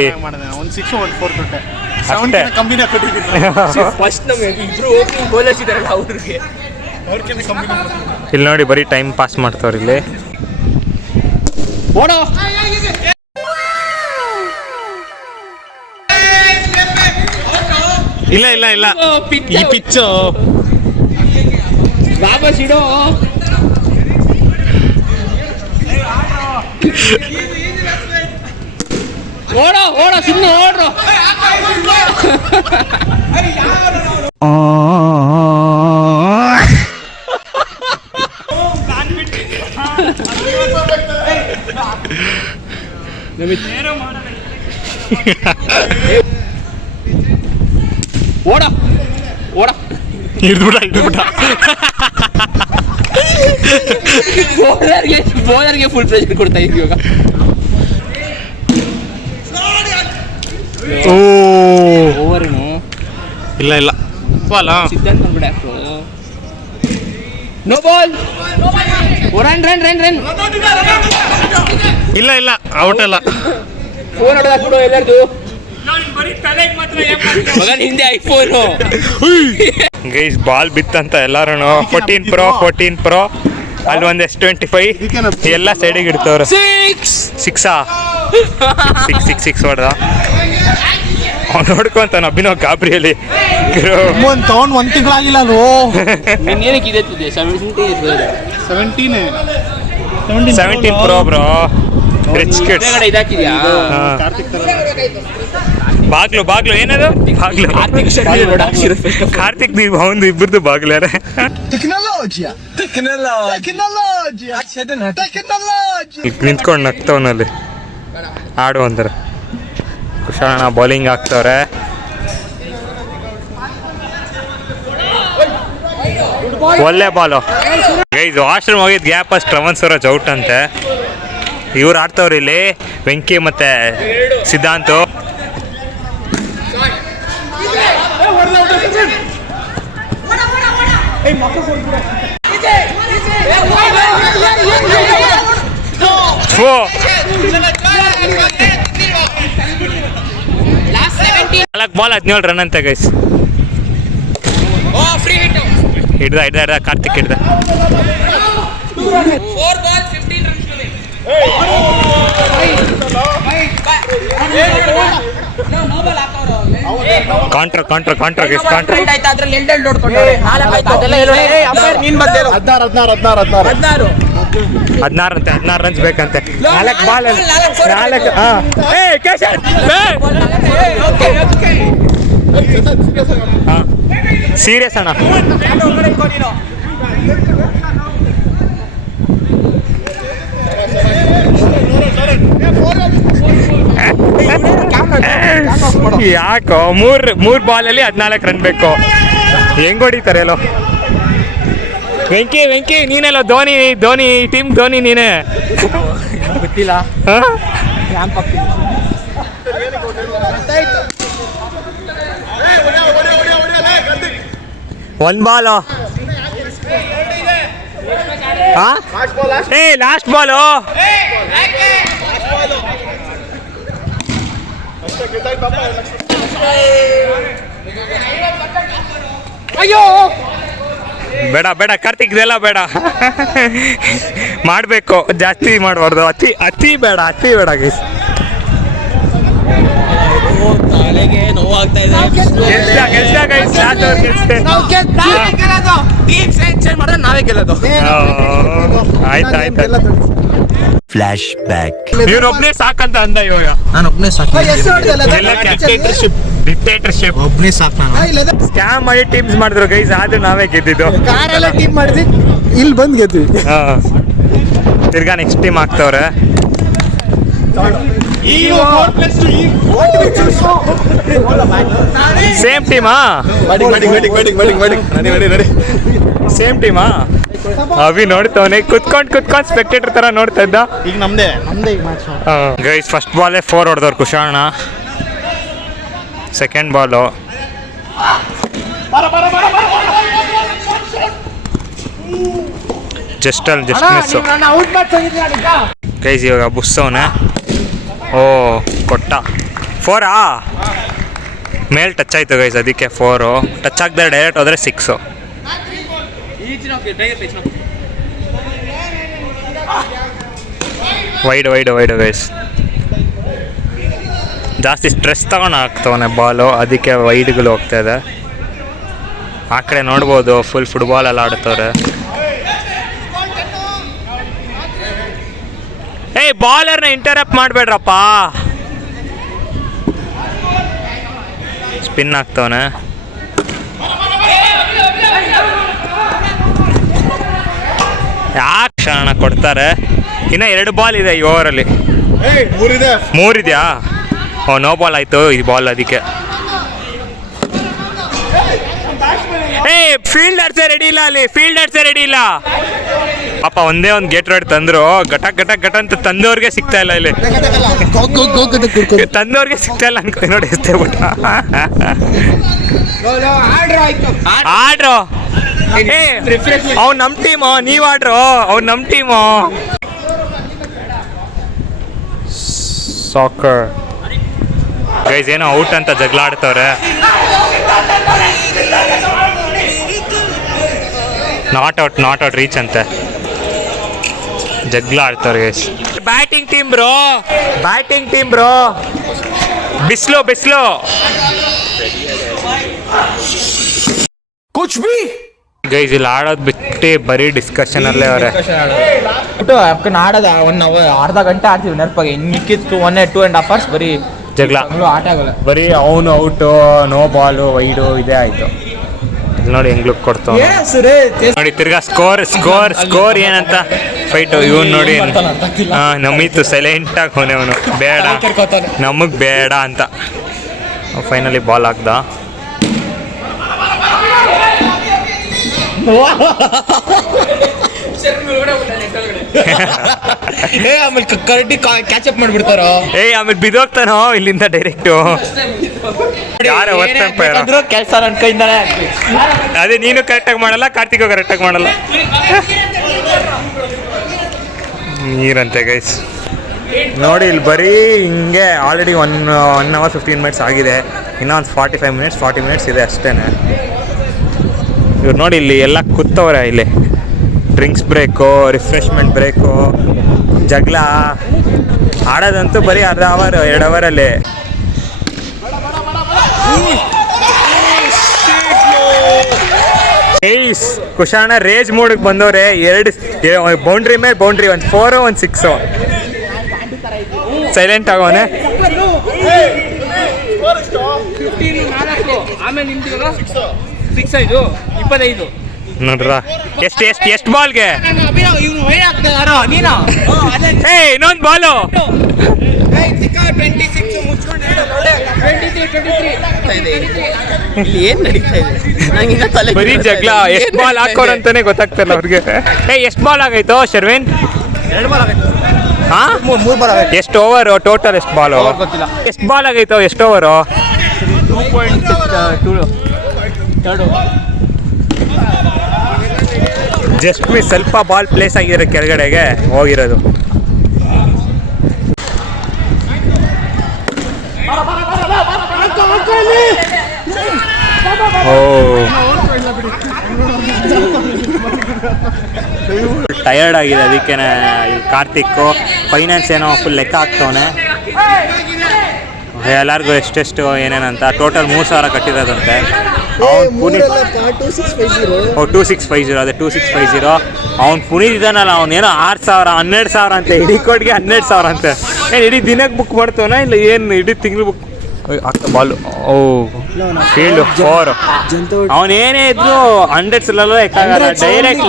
ಇಲ್ಲಿ ನೋಡಿ ಬರೀ ಟೈಮ್ ಪಾಸ್ ಮಾಡ್ತಾವ್ರ ಇಲ್ಲಿ. ಇಲ್ಲ ಈ ಪಿಚ್ಚು ವಾಪಸ್ ಇಡೋ. ಓಡೋ ಸುಮ್ಮನೆ ಓಡ್ರು. ಓಡ ಓಡ ಹಿಡ್ದ್ಬಿಟ್ಟ ಬೌಲರ್ಗೆ ಫುಲ್ ಪ್ರೆಷರ್ ಕೊಡ್ತಾ ಇದ್ವಿ ಇವಾಗ. ಓ ಓವರ್ನು ಇಲ್ಲ ಬಾಲ್ ಸಿದ್ಧಾಂತ ಬಂದ್ಬಿಡ. No ball. Run run run run. ಇಲ್ಲ ಔಟ್ ಅಲ್ಲ. ಫೋನ್ ಹೊಡೆದಾಕ್ಬಿಡು ಎಲ್ಲರದು. ಮಗನ ಹಿಂದೆ ಐಫೋನು. ಗೈಸ್ ಬಾಲ್ ಬಿತ್ತಂತ ಎಲ್ಲಾರು 14 Pro ಅಲ್ಲಿ ಒಂದು S25 ಎಲ್ಲ ಸೈಡಿಗೆ ಇಡ್ತವ್ರೆ. ಸಿಕ್ಸ್ ಹೊಡೆದ ನೋಡ್ಕೊಂತಾನ ಅಭಿನವ್ ಗಾಬ್ರಿಯಲ್ಲಿ. ತಗೊಂಡ್ 1 ತಿಂಗಳಾಗಿಲ್ಲ ಅದು. ಏನಕ್ಕೆ ಇದೆ 17 Pro ಬ್ರೋ. Rich kids. ಇದಾಕಿದ್ಯಾ? ಬಾಗ್ಲು ಏನದು ಕಾರ್ತಿಕ್ ದೀಪ್ ಅವಂದು ಇಬ್ಬರದು ಬಾಗ್ಲಾರೆ. ನಿಂತ್ಕೊಂಡು ನಗ್ತವನಲ್ಲಿ ಆಡು ಅಂತಾರೆ. ಕುಶಾಣ ಬೌಲಿಂಗ್ ಹಾಕ್ತವ್ರೆ. ಒಳ್ಳೆ ಬಾಲು. ಗೈಸ್ ವಾಶ್ರೂಮ್ ಹೋಗಿದ್ ಗ್ಯಾಪ್ ಅಷ್ಟು ರಮನ್ ಸರೋಜ್ ಔಟ್ ಅಂತೆ. ಇವ್ರು ಆಡ್ತವ್ರಿ ಇಲ್ಲಿ ವೆಂಕಿ ಮತ್ತೆ ಸಿದ್ಧಾಂತು. ಬಾಲ್ 17 ರನ್ ಅಂತೆ ಗೈಸ್. ಹಿಡ್ದ ಕಾರ್ತಿಕ್ ಹಿಡ್ದ. Contra guys contra. 16 ರನ್ಸ್ ಬೇಕಂತೆ. 4 ಬಾಲ್ 4 ಸೀರಿಯಸ್ ಅಣ್ಣ. ಯಾಕೋ ಮೂರ್ ಬಾಲಲ್ಲಿ 14 ರನ್ ಬೇಕು. ಹೆಂಗ್ ಹೊಡಿತಾರೆ ಎಲ್ಲೋ. ವೆಂಕಿ ನೀನೆಲ್ಲ ಧೋನಿ ಟೀಮ್ ಧೋನಿ ನೀನೇ ಗೊತ್ತಿಲ್ಲ. 1 ಬಾಲ್. ಲಾಸ್ಟ್ ಬಾಲು. ಅಯ್ಯೋ ಬೇಡ ಕಾರ್ತಿಕ್ ಇದೆಲ್ಲ ಬೇಡ. ಮಾಡಬೇಕು ಜಾಸ್ತಿ ಮಾಡಬಾರ್ದು. ಅತಿ ಬೇಡ ಗೈಸ್. ತಲೆಗೆ ನೋವಾಗ್ತಾ ಇದೆ. ನಾವೇ ಗೆಲ್ಲೋದು. ಆಯ್ತು ಫ್ಲಾಶ್ ಬ್ಯಾಕ್. ನೀನೊಬ್ನೇ ಸಾಕಂತ ಅಂದ ಇವಾಗ. ನಾನು ಒಬ್ಬನೇ ಸಾಕು. ಡಿಕ್ಟೇಟರ್ಶಿಪ್ ಒಬ್ಬನೇ ಸಾಕು ನಾನು. ಸ್ಕ್ಯಾಮ್ ಮಾಡಿ ಟೀಮ್ಸ್ ಮಾಡಿದ್ರು ಗೈಸ್. ಆದ್ರೂ ನಾವೇ ಗೆದ್ದಿದ್ದು. ಕಾರೆಲ್ಲ ಟೀಮ್ ಮಾಡಿದ್ವಿ, ಇಲ್ಲಿ ಬಂದ್ ಗೆದ್ವಿ. ತಿರ್ಗಾ ನೆಕ್ಸ್ಟ್ ಟೀಮ್ ಆಗ್ತವ್ರೆ. ಸೇಮ್ ಟೀಮಾ? ಸೇಮ್ ಟೀಮಾ? ಅವಿ ನೋಡ್ತವನೆ ಕುತ್ಕೊಂಡ್ ಸ್ಪೆಕ್ಟೇಟರ್ ತರ ನೋಡ್ತಾ ಇದ್ದ. ಈಗ ನಮ್ದೇ ಈಗ ಮ್ಯಾಚ್. ಗೈಸ್ ಫಸ್ಟ್ ಬಾಲೇ 4 ಹೊಡೆದವ್ರು ಕುಶಾಣ. Second ball just miss guys. ಇವಾಗ ಬುಸ್ಸವನೆ. ಓ ಕೊಟ್ಟ 4 ಮೇಲ್ ಟಚ್ ಆಯ್ತು ಗೈಸ್, ಅದಕ್ಕೆ 4. ಟಚ್ ಆಗದೆ ಡೈರೆಕ್ಟ್ ಹೋದ್ರೆ 6. Wide guys. ಜಾಸ್ತಿ ಸ್ಟ್ರೆಸ್ ತಗೊಂಡು ಹಾಕ್ತವನೆ ಬಾಲು, ಅದಕ್ಕೆ ವೈಡ್ಗಳು ಹೋಗ್ತಾ ಇದೆ. ಆ ಕಡೆ ನೋಡ್ಬೋದು ಫುಲ್ ಫುಟ್ಬಾಲ್ ಎಲ್ಲ ಆಡ್ತವ್ರೆ. ಬಾಲರ್ನ ಇಂಟರಪ್ಟ್ ಮಾಡಬೇಡ್ರಪ್ಪ. ಸ್ಪಿನ್ ಆಗ್ತವನೆ. ಯಾಕೆ ಕ್ಷಣ ಕೊಡ್ತಾರೆ. ಇನ್ನು 2 ಬಾಲ್ ಇದೆ ಈ ಓವರಲ್ಲಿ. 3 ಇದೆಯಾ? ನೋ ಬಾಲ್ ಆಯಿತು ಈ ಬಾಲ್ ಅದಕ್ಕೆ. ಫೀಲ್ಡರ್ಸೇ ರೆಡಿ ಇಲ್ಲ ಅಲ್ಲಿ, ಫೀಲ್ಡರ್ಸೇ ರೆಡಿ ಇಲ್ಲ ಪಾಪ. ಒಂದೇ ಒಂದು ಗೇಟ್ ರೋಡ್ ತಂದ್ರು, ಘಟ ಅಂತ ತಂದವ್ರಿಗೆ ಸಿಗ್ತಾ ಇಲ್ಲ ಇಲ್ಲಿ, ತಂದವ್ರಿಗೆ ಸಿಗ್ತಾ ಇಲ್ಲ ಅನ್ಕೊ. ನೋಡಿ ಎಷ್ಟೇ ಬಿಟ್ಟ ಆಡ್ರು. ಅವ್ನು ನಮ್ಮ ಟೀಮು, ನೀವ್ ಆಡ್ರು, ಅವ್ನು ನಮ್ಮ ಟೀಮು. ಸಾಕರ್ ಗೈಸ್ ಏನೋ ಔಟ್ ಅಂತ ಜಗಳ ಆಡ್ತವ್ರೆ. ನಾಟ್ ಔಟ್ ರೀಚ್ ಅಂತೆ, ಜಗ್ಲ ಆಡ್ತಾರೆ ಗೈಸ್. ಬ್ಯಾಟಿಂಗ್ ಟೀಮ್ ಬ್ರೋ ಬಿಸ್ಲು ಗೈಸ್ ಇಲ್ಲಿ ಆಡೋದು ಬಿಟ್ಟು ಬರೀ ಡಿಸ್ಕಷನ್ ಅಲ್ಲೇ ಅವರೇ. ಆಡೋದ 1 hour ಅರ್ಧ ಗಂಟೆ ಆಡ್ತೀವಿ ನೆನಪಾಗಿ, ಮಿಕ್ಕಿತ್ತು 1.5 hours ಬರೀ ಜಗಳ, ಆಟ ಆಗಲ್ಲ. ಬರೀ ಅವನು ಔಟು, ನೋ ಬಾಲು, ವೈಡು ಇದೇ ಆಯ್ತು. ನೋಡಿ ಹೆಂಗ್ ಲುಕ್ ಕೊಡ್ತಾವ ನೋಡಿ. ತಿರ್ಗಾ ಸ್ಕೋರ್ ಏನಂತ ಫೈಟು. ಇವನು ನೋಡಿ ನಮೀತು ಸೈಲೆಂಟ್ ಆಗಿ ಅವನು ಬೇಡ, ನಮಗ್ ಬೇಡ ಅಂತ. ಫೈನಲಿ ಬಾಲ್ ಹಾಕ್ದ. ಆಮೇಲೆ ಕರೆಕ್ಟ್ ಕ್ಯಾಚಪ್ ಮಾಡ್ಬಿಡ್ತಾರ. ಆಮೇಲೆ ಬಿದ್ದೋಗ್ತಾನೋ ಇಲ್ಲಿಂದ ಡೈರೆಕ್ಟು. ಯಾರ ಕೆಲಸ ನನ್ನ ಕೈಯಿಂದಾನೆ. ಅದೇ ನೀನು ಕರೆಕ್ಟಾಗಿ ಮಾಡಲ್ಲ, ಕಾರ್ತಿಕ್ ಕರೆಕ್ಟಾಗಿ ಮಾಡಲ್ಲ. ನೀರಂತೆ ಗೈಸ್ ನೋಡಿ. ಇಲ್ಲಿ ಬರೀ ಹಿಂಗೆ ಆಲ್ರೆಡಿ 1 hour 15 minutes ಆಗಿದೆ. ಇನ್ನೊಂದು 40 minutes ಇದೆ ಅಷ್ಟೇ. ಇವ್ರು ನೋಡಿ ಇಲ್ಲಿ ಎಲ್ಲ ಕೂತವ್ರೆ. ಇಲ್ಲಿ ಡ್ರಿಂಕ್ಸ್ ಬ್ರೇಕು, ರಿಫ್ರೆಶ್ಮೆಂಟ್ ಬ್ರೇಕು, ಜಗಳ ಆಡೋದಂತೂ ಬರೀ ಅರ್ಧ ಅವರ್ 2 ಅವರಲ್ಲಿ. ಕುಶಾಣ ರೇಜ್ ಮೋಡಿಗೆ ಬಂದವ್ರೆ. 2 ಬೌಂಡ್ರಿ ಮೇಲೆ ಬೌಂಡ್ರಿ, ಒಂದು 4 ಒಂದು 6. ಸೈಲೆಂಟ್ ಆಗೋನೆ. ನೋಡ್ರ ಎಷ್ಟು ಬಾಲ್ಗೆ ಇನ್ನೊಂದು ಬಾಲು. ಏನ್ ನಡೀತಾ ಇದೆ? ಬರೀ ಜಗಳ. ಎಷ್ಟು ಬಾಲ್ ಹಾಕೋರ್ ಅಂತಾನೆ ಗೊತ್ತಾಗ್ತಲ್ಲ ಅವ್ರಿಗೆ. ಎಷ್ಟು ಬಾಲ್ ಆಗೈತೋ ಶರ್ವಿನ್? 2 ಬಾಲ್ ಆಗೈತೆ. ಹಾ 3 ಬಾಲ್ ಆಗೈತೆ. ಎಷ್ಟು ಓವರ್ ಟೋಟಲ್? ಎಷ್ಟು ಬಾಲು? ಎಷ್ಟು ಬಾಲ್ ಆಗೈತೋ? ಎಷ್ಟು ಓವರು? 2.2. Just miss. ಸ್ವಲ್ಪ ಬಾಲ್ ಪ್ಲೇಸ್ ಆಗಿರೋ ಕೆಳಗಡೆಗೆ ಹೋಗಿರೋದು. ಟಯರ್ಡ್ ಆಗಿದೆ ಅದಕ್ಕೇನೆ ಕಾರ್ತಿಕ್ ಫೈನಾನ್ಸ್ ಏನೋ ಫುಲ್ ಲೆಕ್ಕ ಹಾಕ್ತವನೆ. ಎಲ್ಲರಿಗೂ ಎಷ್ಟೆಷ್ಟು ಏನೇನಂತ ಟೋಟಲ್ 3,000 ಕಟ್ಟಿರೋದಂತೆ. ಅವ್ನು ಪುನೀತ್ 2650 ಅದೇ 2650. ಅವ್ನು ಪುನೀತ್ ಇದ್ದಾನಲ್ಲ, ಅವನೇನೋ 6,000 12,000 ಅಂತೆ. ಇಡೀ ಕೋಟ್ಗೆ 12,000 ಅಂತೆ. ಏನು ಇಡೀ ದಿನಕ್ಕೆ ಬುಕ್ ಮಾಡ್ತವನ ಇಲ್ಲ ಏನು ಇಡೀ ತಿಂಗಳು ಬುಕ್ ಆಗ್ತಾ ಬಾಲು? ಫೀಲ್ಡ್ 4. ಅವನೇನೇ ಇದ್ರು 100s ಡೈರೆಕ್ಟ್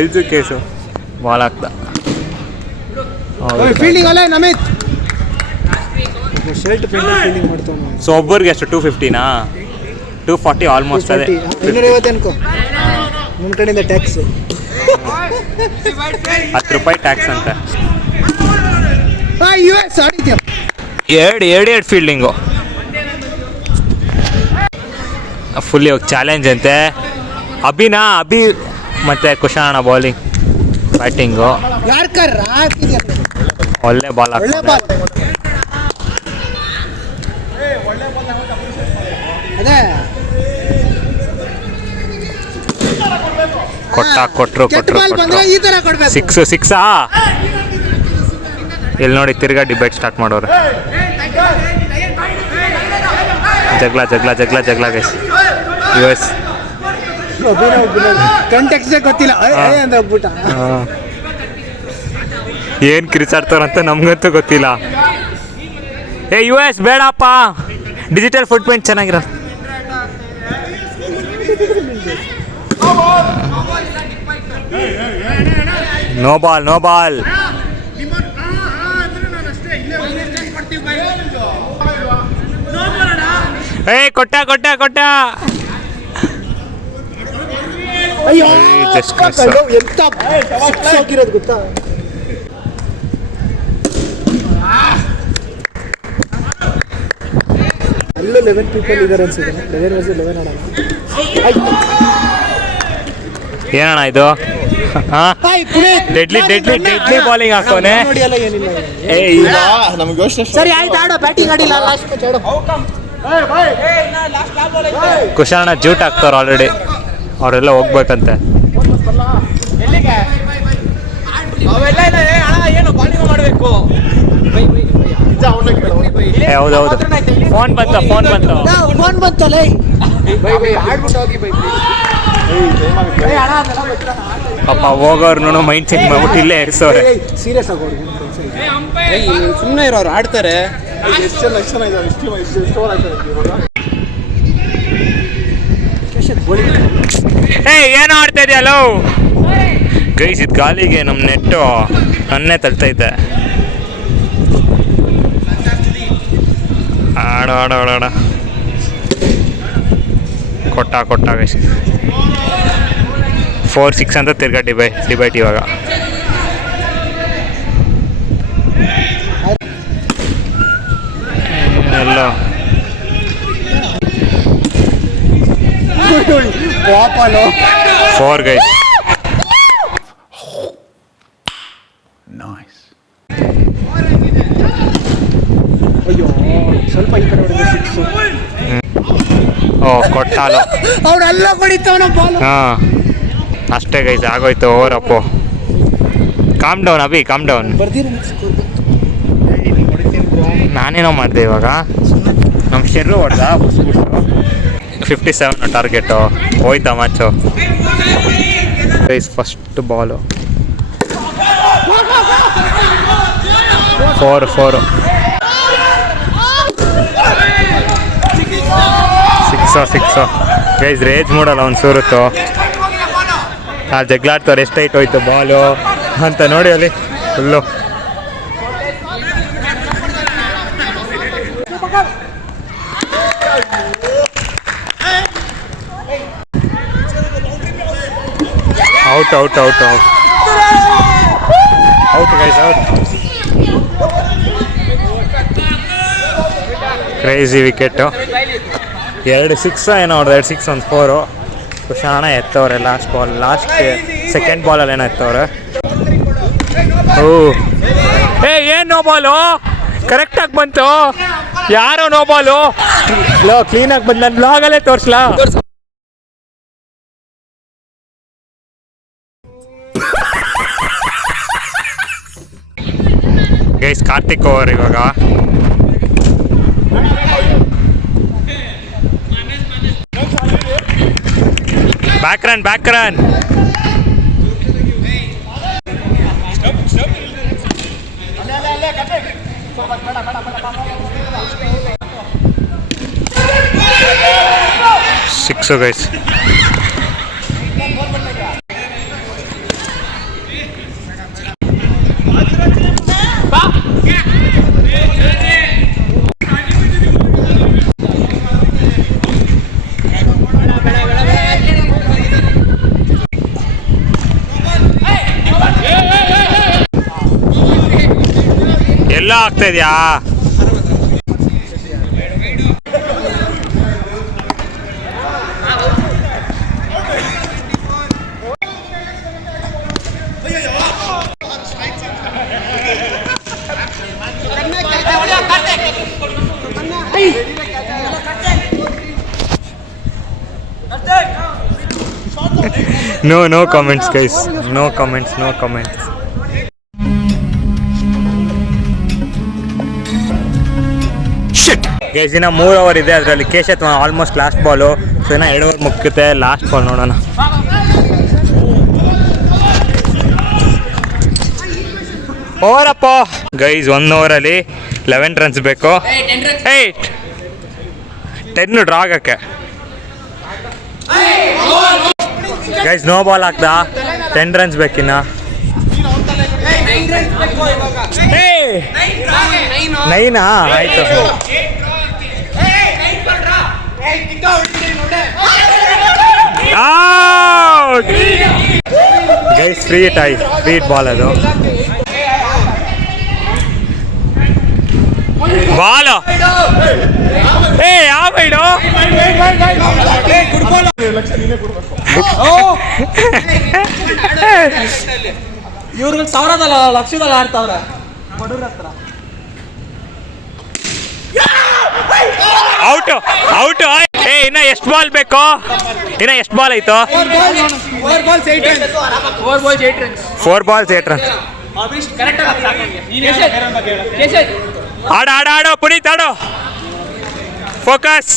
ಎಲ್ಜು ಕೇಸು ಬಾಲ್ ಆಗ್ತಾ. ಸೊ ಒಬ್ಬರಿಗೆ ಎಷ್ಟು 250ನಾ 240 ಆಲ್ಮೋಸ್ಟ್. ಅದೇ 250 ಅನ್ಕೋ. ನಿಮ್ಮ ಕಡೆಯಿಂದ ಟ್ಯಾಕ್ಸ್ 10 ರೂಪಾಯಿ ಟ್ಯಾಕ್ಸ್ ಅಂತ. ಎರಡು ಫೀಲ್ಡಿಂಗು ಫುಲ್ ಇವಾಗ ಚಾಲೆಂಜ್ ಅಂತೆ. ಅಭಿ ಮತ್ತೆ ಕುಶಾಣ ಬೌಲಿಂಗ್ ಬ್ಯಾಟಿಂಗು. ಒಳ್ಳೆ ಬಾಲ್ ಕೊಟ್ರು 6 ಇಲ್ಲಿ ನೋಡಿ. ತಿರ್ಗಾ ಡಿಬೇಟ್ ಸ್ಟಾರ್ಟ್ ಮಾಡೋರು. ಜಗಳ ಗೈಸ್. US ಗೊತ್ತಿಲ್ಲ ಏನ್ ಕಿರಿಚಾಡ್ತಾರಂತ ನಮ್ಗಂತೂ ಗೊತ್ತಿಲ್ಲ. US ಬೇಡಪ್ಪ, ಡಿಜಿಟಲ್ ಫುಟ್ ಪ್ರಿಂಟ್ ಚೆನ್ನಾಗಿರೋ. ನೋ ಬಾಲ್ ಕೊಟ್ಟ ಅಯ್ಯೋ just miss. ಎಂತ ಸಿಕ್ಸ್ ಹೋಗಿರೋದು ಗೊತ್ತಾ? ಅಲ್ಲೂ 11 ಪೀಪಲ್ ಇದ್ದಾರೆ ಅನ್ಸಿದೆ. 11 versus 11 ಆಡೋಣ. ಏನಣ್ಣ ಇದು ಡೆಡ್ಲಿ ಬಾಲಿಂಗ್ ಹಾಕೋನೆ. ನೋಡಿಯಲ್ಲ ಏನಿಲ್ಲ. ನಮ್ಗೆ ಯೋಚನೆ ಸರಿ ಆಯ್ತು ಆಡೋ, ಬ್ಯಾಟಿಂಗ್ ಆಡಿಲ್ಲ ಲಾಸ್ಟ್ ಮ್ಯಾಚ್ ಆಡೋ. ಕುಶಾಣ ಜೂಟ್ ಹಾಕ್ತಾರ ಆಲ್ರೆಡಿ, ಅವರೆಲ್ಲ ಹೋಗ್ಬೇಕಂತೆ. ಹೌದೌದು, ಫೋನ್ ಬಂತಲ್ಲ. ಪಾಪ ಹೋಗೋರ್ನು ಮೈಂಡ್ ಚೇಂಜ್ ಮಾಡ್ಬಿಟ್ಟು ಇಲ್ಲೇ ಇರಿಸೋರೆ. ಸೀರಿಯಸ್ ಆಗೋರು ಸುಮ್ಮನೆ ಇರೋರು ಆಡ್ತಾರೆ. ಏನೋ ಆಡ್ತಾ ಇದೆಯಲ್ಲೋ ಗೈಸ್, ಇದು ಗಾಲಿಗೆ ನಮ್ಮ ನೆಟ್ಟು ನನ್ನೇ ತಳ್ತೈತೆ. ಆಡ ಕೊಟ್ಟ ಗೈಸ್. 4-6 ಅಂತ ತಿರ್ಗಾ ಡಿಬೈಟ್ ಇವಾಗ. ಎಲ್ಲ 4 ಗೈಸ್. ಅಯ್ಯೋ ಸ್ವಲ್ಪ ಈ ಕಡೆ ಹೊಡೆದ ಸಿಕ್ಸು. ಕೊಟ್ಟಾಲು ಅವ್ರೆಲ್ಲ ಕೊಡಿತವನ ಬಾಲ್. ಹಾಂ ಅಷ್ಟೇ ಗೈಸ್, ಆಗೋಯ್ತು. ಓವರಪ್ಪು. Calm down Abhi, calm down. ನಾನೇನೋ ಮಾಡಿದೆ ಇವಾಗ. ನಮ್ಮ ಶೆರ್ರು ಹೊಡೆದ 57 ಟಾರ್ಗೆಟು. ಹೋಯ್ತಾ match guys. First ball 4 six guys. Rage ಮೂಡಲ್ಲ ಅವ್ನು ಸೂರುತ್ತು. ಜಗ್ಲಾಡ್ತವ್ರು ಎಷ್ಟು ಹೈಟ್ ಹೋಯ್ತು ಬಾಲು ಅಂತ ನೋಡಿ ಅಲ್ಲಿ full. Out guys, out. Crazy wicket. 2 6 ಏನೋ ಹೊಡೆದ. 2 6 1 4. ಕುಶಾಣ ಎತ್ತವ್ರೆ ಲಾಸ್ಟ್ ಸೆಕೆಂಡ್ ಬಾಲಲ್ಲಿ ಏನೋ ಎತ್ತವ್ರೆ. ಏನು ನೋ ಬಾಲು? ಕರೆಕ್ಟಾಗಿ ಬಂತು. ಯಾರೋ ನೋ ಬಾಲು ಕ್ಲೀನಾಗಿ ಬಂದು ನನ್ನ ಬ್ಲಾಗಲ್ಲೇ ತೋರಿಸ್ಲಾ? ಗೈಸ್ ಕಾರ್ತಿಕ್ ಓವರ್ ಇವಾಗ. Back run 6 guys. ಎಲ್ಲ ಆಗ್ತಾ ಇದೆಯಾ? No comments guys, no comments. Guys ಇನ್ನು 3 ಓವರ್ ಇದೆ. ಅದರಲ್ಲಿ ಕೇಶತ್ ಆಲ್ಮೋಸ್ಟ್ ಲಾಸ್ಟ್ ಬಾಲು. ಸೊ ಇನ್ನು 2 ಓವರ್ ಮುಗಿಯುತ್ತೆ. ಲಾಸ್ಟ್ ಬಾಲ್ ನೋಡೋಣ. ಓವರಪ್ಪ ಗೈಸ್. 1 ಓವರಲ್ಲಿ 11 ರನ್ಸ್ ಬೇಕು. 10 ಡ್ರಾ ಆಗಕ್ಕೆ ಗೈಸ್. ನೋ ಬಾಲ್ ಆಗ್ತಾ 10 ರನ್ಸ್ ಬೇಕಿನ್ನ. 9 ಆಯಿತು. ಗೈಸ್ ಫ್ರೀ ಬಾಲ್ ಅದು ಬಾಲ್ ಯಾವ ಇಡು ಇವ್ರಿಗೆ ಸಾವಿರದಲ್ಲ ಲಕ್ಷದಲ್ಲಿ ಆಡ್ತಾವ್ರ ಬಡವ್ರ ಹತ್ರ. ಔಟ್ ಇನ್ನ ಎಷ್ಟು ಬಾಲ್ ಬೇಕು? ಇನ್ನ ಎಷ್ಟು ಬಾಲ್ ಆಯ್ತು? 4 balls 8 runs. ಆಡು ಪುನೀತ್ ಆಡು. ಫೋಕಸ್.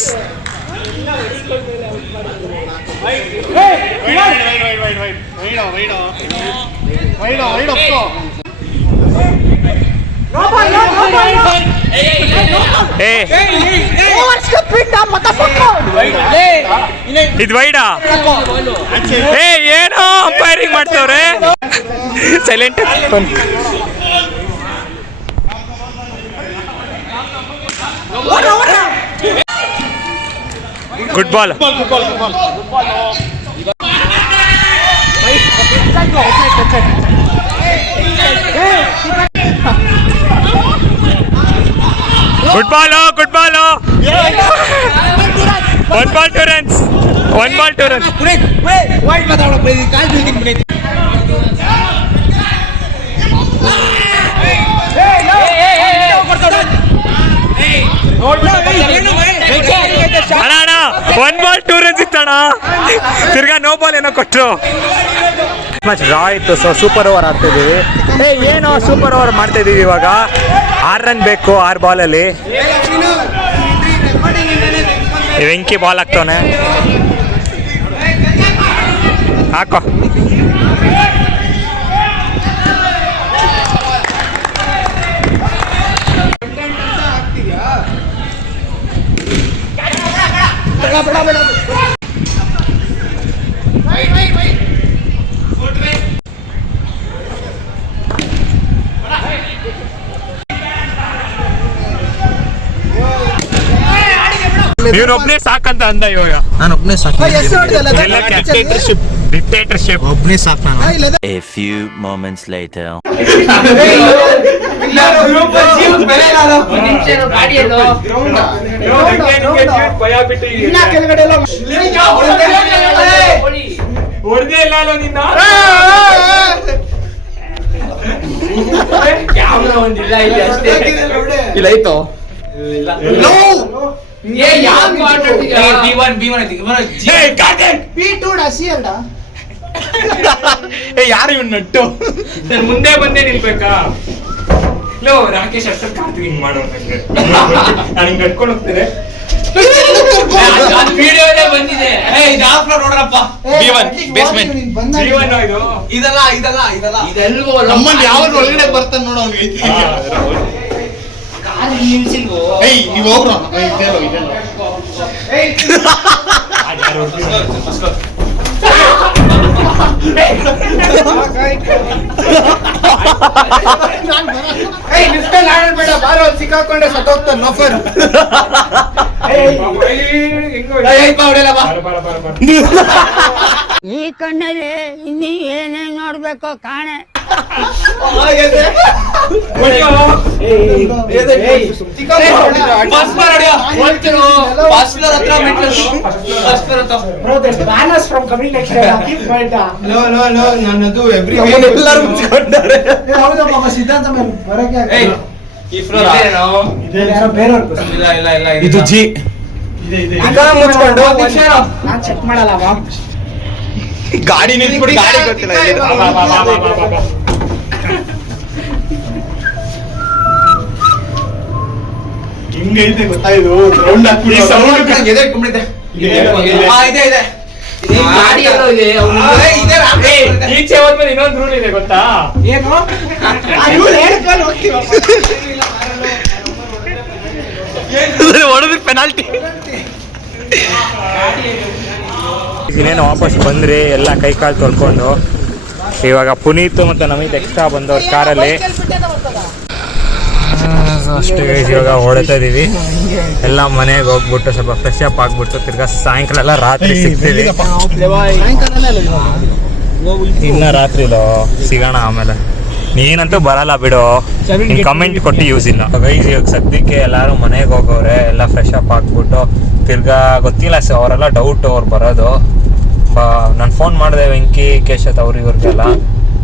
ಇದು ವೈಡಾ? ಏನೋ ಅಂಪೈರಿಂಗ್ ಮಾಡ್ತವ್ರೆ. Silent. Good ball. Good ball. 1 ball 2 runs. ಅಣ್ಣ 1 ball 2 runs ಇತ್ತಣ್ಣ. ತಿರ್ಗಾ ನೋ ಬಾಲ್ ಏನೋ ಕೊಟ್ರು. ಮ್ಯಾಚ್ ಡ್ರಾ ಇತ್ತು. ಸೊ ಸೂಪರ್ ಓವರ್ ಆಡ್ತಿದ್ದೀವಿ. ಏನೋ ಸೂಪರ್ ಓವರ್ ಮಾಡ್ತಾ ಇದೀವಿ ಇವಾಗ. 6 run ಬೇಕು 6 ಬಾಲಲ್ಲಿ. ವೆಂಕಿ ಬಾಲ್ ಹಾಕ್ತವನೆ. ಹಾಕೋ. ಇವನೊಬ್ನೇ ಸಾಕಂತ ಅಂದ ಇವಾಗ. ನಾನು ಒಬ್ಬನೇ ಸಾಕು. ಡಿಕ್ಟೇಟರ್ಶಿಪ್ ಒಬ್ಬನೇ ಸಾಕು ನಾನು. A few moments later. ಇಲ್ಲ ಐತೋ ಯಾರು ಇವನ್ ನಟ್ಟು ಮುಂದೆ ಬಂದೇ ನಿಲ್ಬೇಕಾ? ಲೋ ರಾಕೇಶ್ ಅಷ್ಟೇ ಕಾರ್ತಿಕ್ ಹಿಂಗ್ ಮಾಡೋ ನಾನು ಹಿಂಗ್ ಕಟ್ಕೊಂಡು ಹೋಗ್ತೇನೆ. ಬಂದಿದೆ ಇದೆಲ್ವೋ ನಮ್ಮಲ್ಲಿ ಯಾವ್ದು ಒಳಗಡೆ ಬರ್ತಾನೆ ನೋಡು ಅವ್ನಿಗೆ. ನೀವು ಹೋಗ್ರ ಬೇಡ ಬಾರೋ ಸಿಕ್ಕಾಕೊಂಡೆ ಸತ್ತೋಗ್ತಾನೆ ನಫರ್. ಈ ಕಣ್ಣಲ್ಲಿ ಇನ್ನೀ ಏನೇನ್ ನೋಡ್ಬೇಕೋ ಕಾಣೆ. ಇದು ಜಿ ಮುಚ್ಕೊಂಡು ನಾನ್ ಚೆಕ್ ಮಾಡಲ್ಲ. ಗಾಡಿ ನಿಲ್ಸ್ಬಿಡಿ. ಗಾಡಿ ಗೊತ್ತಿಲ್ಲ. ಹಿಂಗೈತೆ ಗೊತ್ತಾಯ್ತು. ರೌಂಡ್ ಹಾಕ್ಬಿಡಿ. ಈಚೆ ಹೋದ್ಮೇಲೆ ಇನ್ನೊಂದು ರೂಲ್ ಇದೆ ಗೊತ್ತಾ? ಹೊಡೆದ್ರೆ ಪೆನಾಲ್ಟಿ. ಇನ್ನೇನು ವಾಪಸ್ ಬಂದ್ರಿ ಎಲ್ಲ ಕೈ ಕಾಲು ತೊಳ್ಕೊಂಡು. ಇವಾಗ ಪುನೀತ್ ಮತ್ತು ನಮಿತ್ ಎಕ್ಸ್ಟ್ರಾ ಬಂದವ್ರು ಕಾರಲ್ಲಿ. ಅಷ್ಟೇ ಗೈಸ್, ಇವಾಗ ಹೊಡ್ತಾ ಇದೀವಿ ಎಲ್ಲ. ಮನೆಗೆ ಹೋಗ್ಬಿಟ್ಟು ಸ್ವಲ್ಪ ಫ್ರೆಶ್ ಅಪ್ ಆಗ್ಬಿಟ್ಟು ತಿರ್ಗಾ ಸಾಯಂಕಾಲ ಎಲ್ಲ ರಾತ್ರಿ ಸಿಗ್ತೀವಿ. ಇನ್ನ ರಾತ್ರಿಲೋ ಸಿಗೋಣ ಆಮೇಲೆ. ನೀನಂತೂ ಬರಲ್ಲ ಬಿಡು, ಕಮೆಂಟ್ ಕೊಟ್ಟು ಯೂಸ್ ಇಲ್ಲ. ಗೈಸ್ ಇವಾಗ ಸದ್ಯಕ್ಕೆ ಎಲ್ಲರೂ ಮನೆಗೆ ಹೋಗೋರೆ, ಎಲ್ಲ ಫ್ರೆಶ್ ಅಪ್ ಆಗ್ಬಿಟ್ಟು ತಿರ್ಗಾ ಗೊತ್ತಿಲ್ಲ ಅವರೆಲ್ಲ ಡೌಟ್ ಅವ್ರು ಬರೋದು. ನಾನು ಫೋನ್ ಮಾಡಿದೆ ವೆಂಕಿ ಕೇಶತ್ ಇವ್ರಿಗೆಲ್ಲ,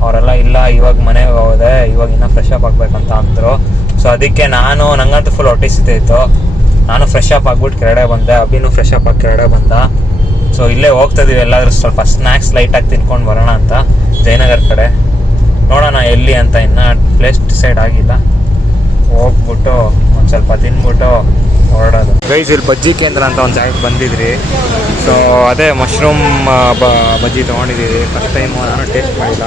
ಅವರೆಲ್ಲ ಇಲ್ಲ ಇವಾಗ ಮನೆಗೆ ಹೋದೆ, ಇವಾಗ ಇನ್ನೂ ಫ್ರೆಶ್ ಅಪ್ ಆಗ್ಬೇಕಂತ ಅಂದರು. ಸೊ ಅದಕ್ಕೆ ನಂಗಂತೂ ಫುಲ್ ಹೊಟ್ಟಿಸ್ತಿತ್ತು. ನಾನು ಫ್ರೆಶ್ ಅಪ್ ಆಗ್ಬಿಟ್ಟು ಕೆಳಗಡೆ ಬಂದೆ, ಅಭಿನೂ ಫ್ರೆಶ್ ಅಪ್ ಆಗಿ ಕೆಳಗಡೆ ಬಂದ. ಸೊ ಇಲ್ಲೇ ಹೋಗ್ತಾ ಇದೀವಿ ಎಲ್ಲಾದ್ರೂ ಸ್ವಲ್ಪ ಸ್ನ್ಯಾಕ್ಸ್ ಲೈಟಾಗಿ ತಿನ್ಕೊಂಡು ಬರೋಣ ಅಂತ ಜಯನಗರ್ ಕಡೆ. ನೋಡೋಣ ಎಲ್ಲಿ ಅಂತ, ಇನ್ನೂ ಪ್ಲೇಸ್ ಡಿಸೈಡ್ ಆಗಿಲ್ಲ. ಹೋಗ್ಬಿಟ್ಟು ಒಂದು ಸ್ವಲ್ಪ ತಿನ್ಬಿಟ್ಟು ಹೊರಡೋದು. ಗೈಸ್ ಇಲ್ಲಿ ಬಜ್ಜಿ ಕೇಂದ್ರ ಅಂತ ಒಂದು ಜಾಗಕ್ಕೆ ಬಂದಿದ್ರಿ. ಸೊ ಅದೇ ಮಶ್ರೂಮ್ ಬಜ್ಜಿ ತೊಗೊಂಡಿದ್ದೀವಿ. ಫಸ್ಟ್ ಟೈಮು ನಾನು ಟೇಸ್ಟ್ ಮಾಡಿಲ್ಲ,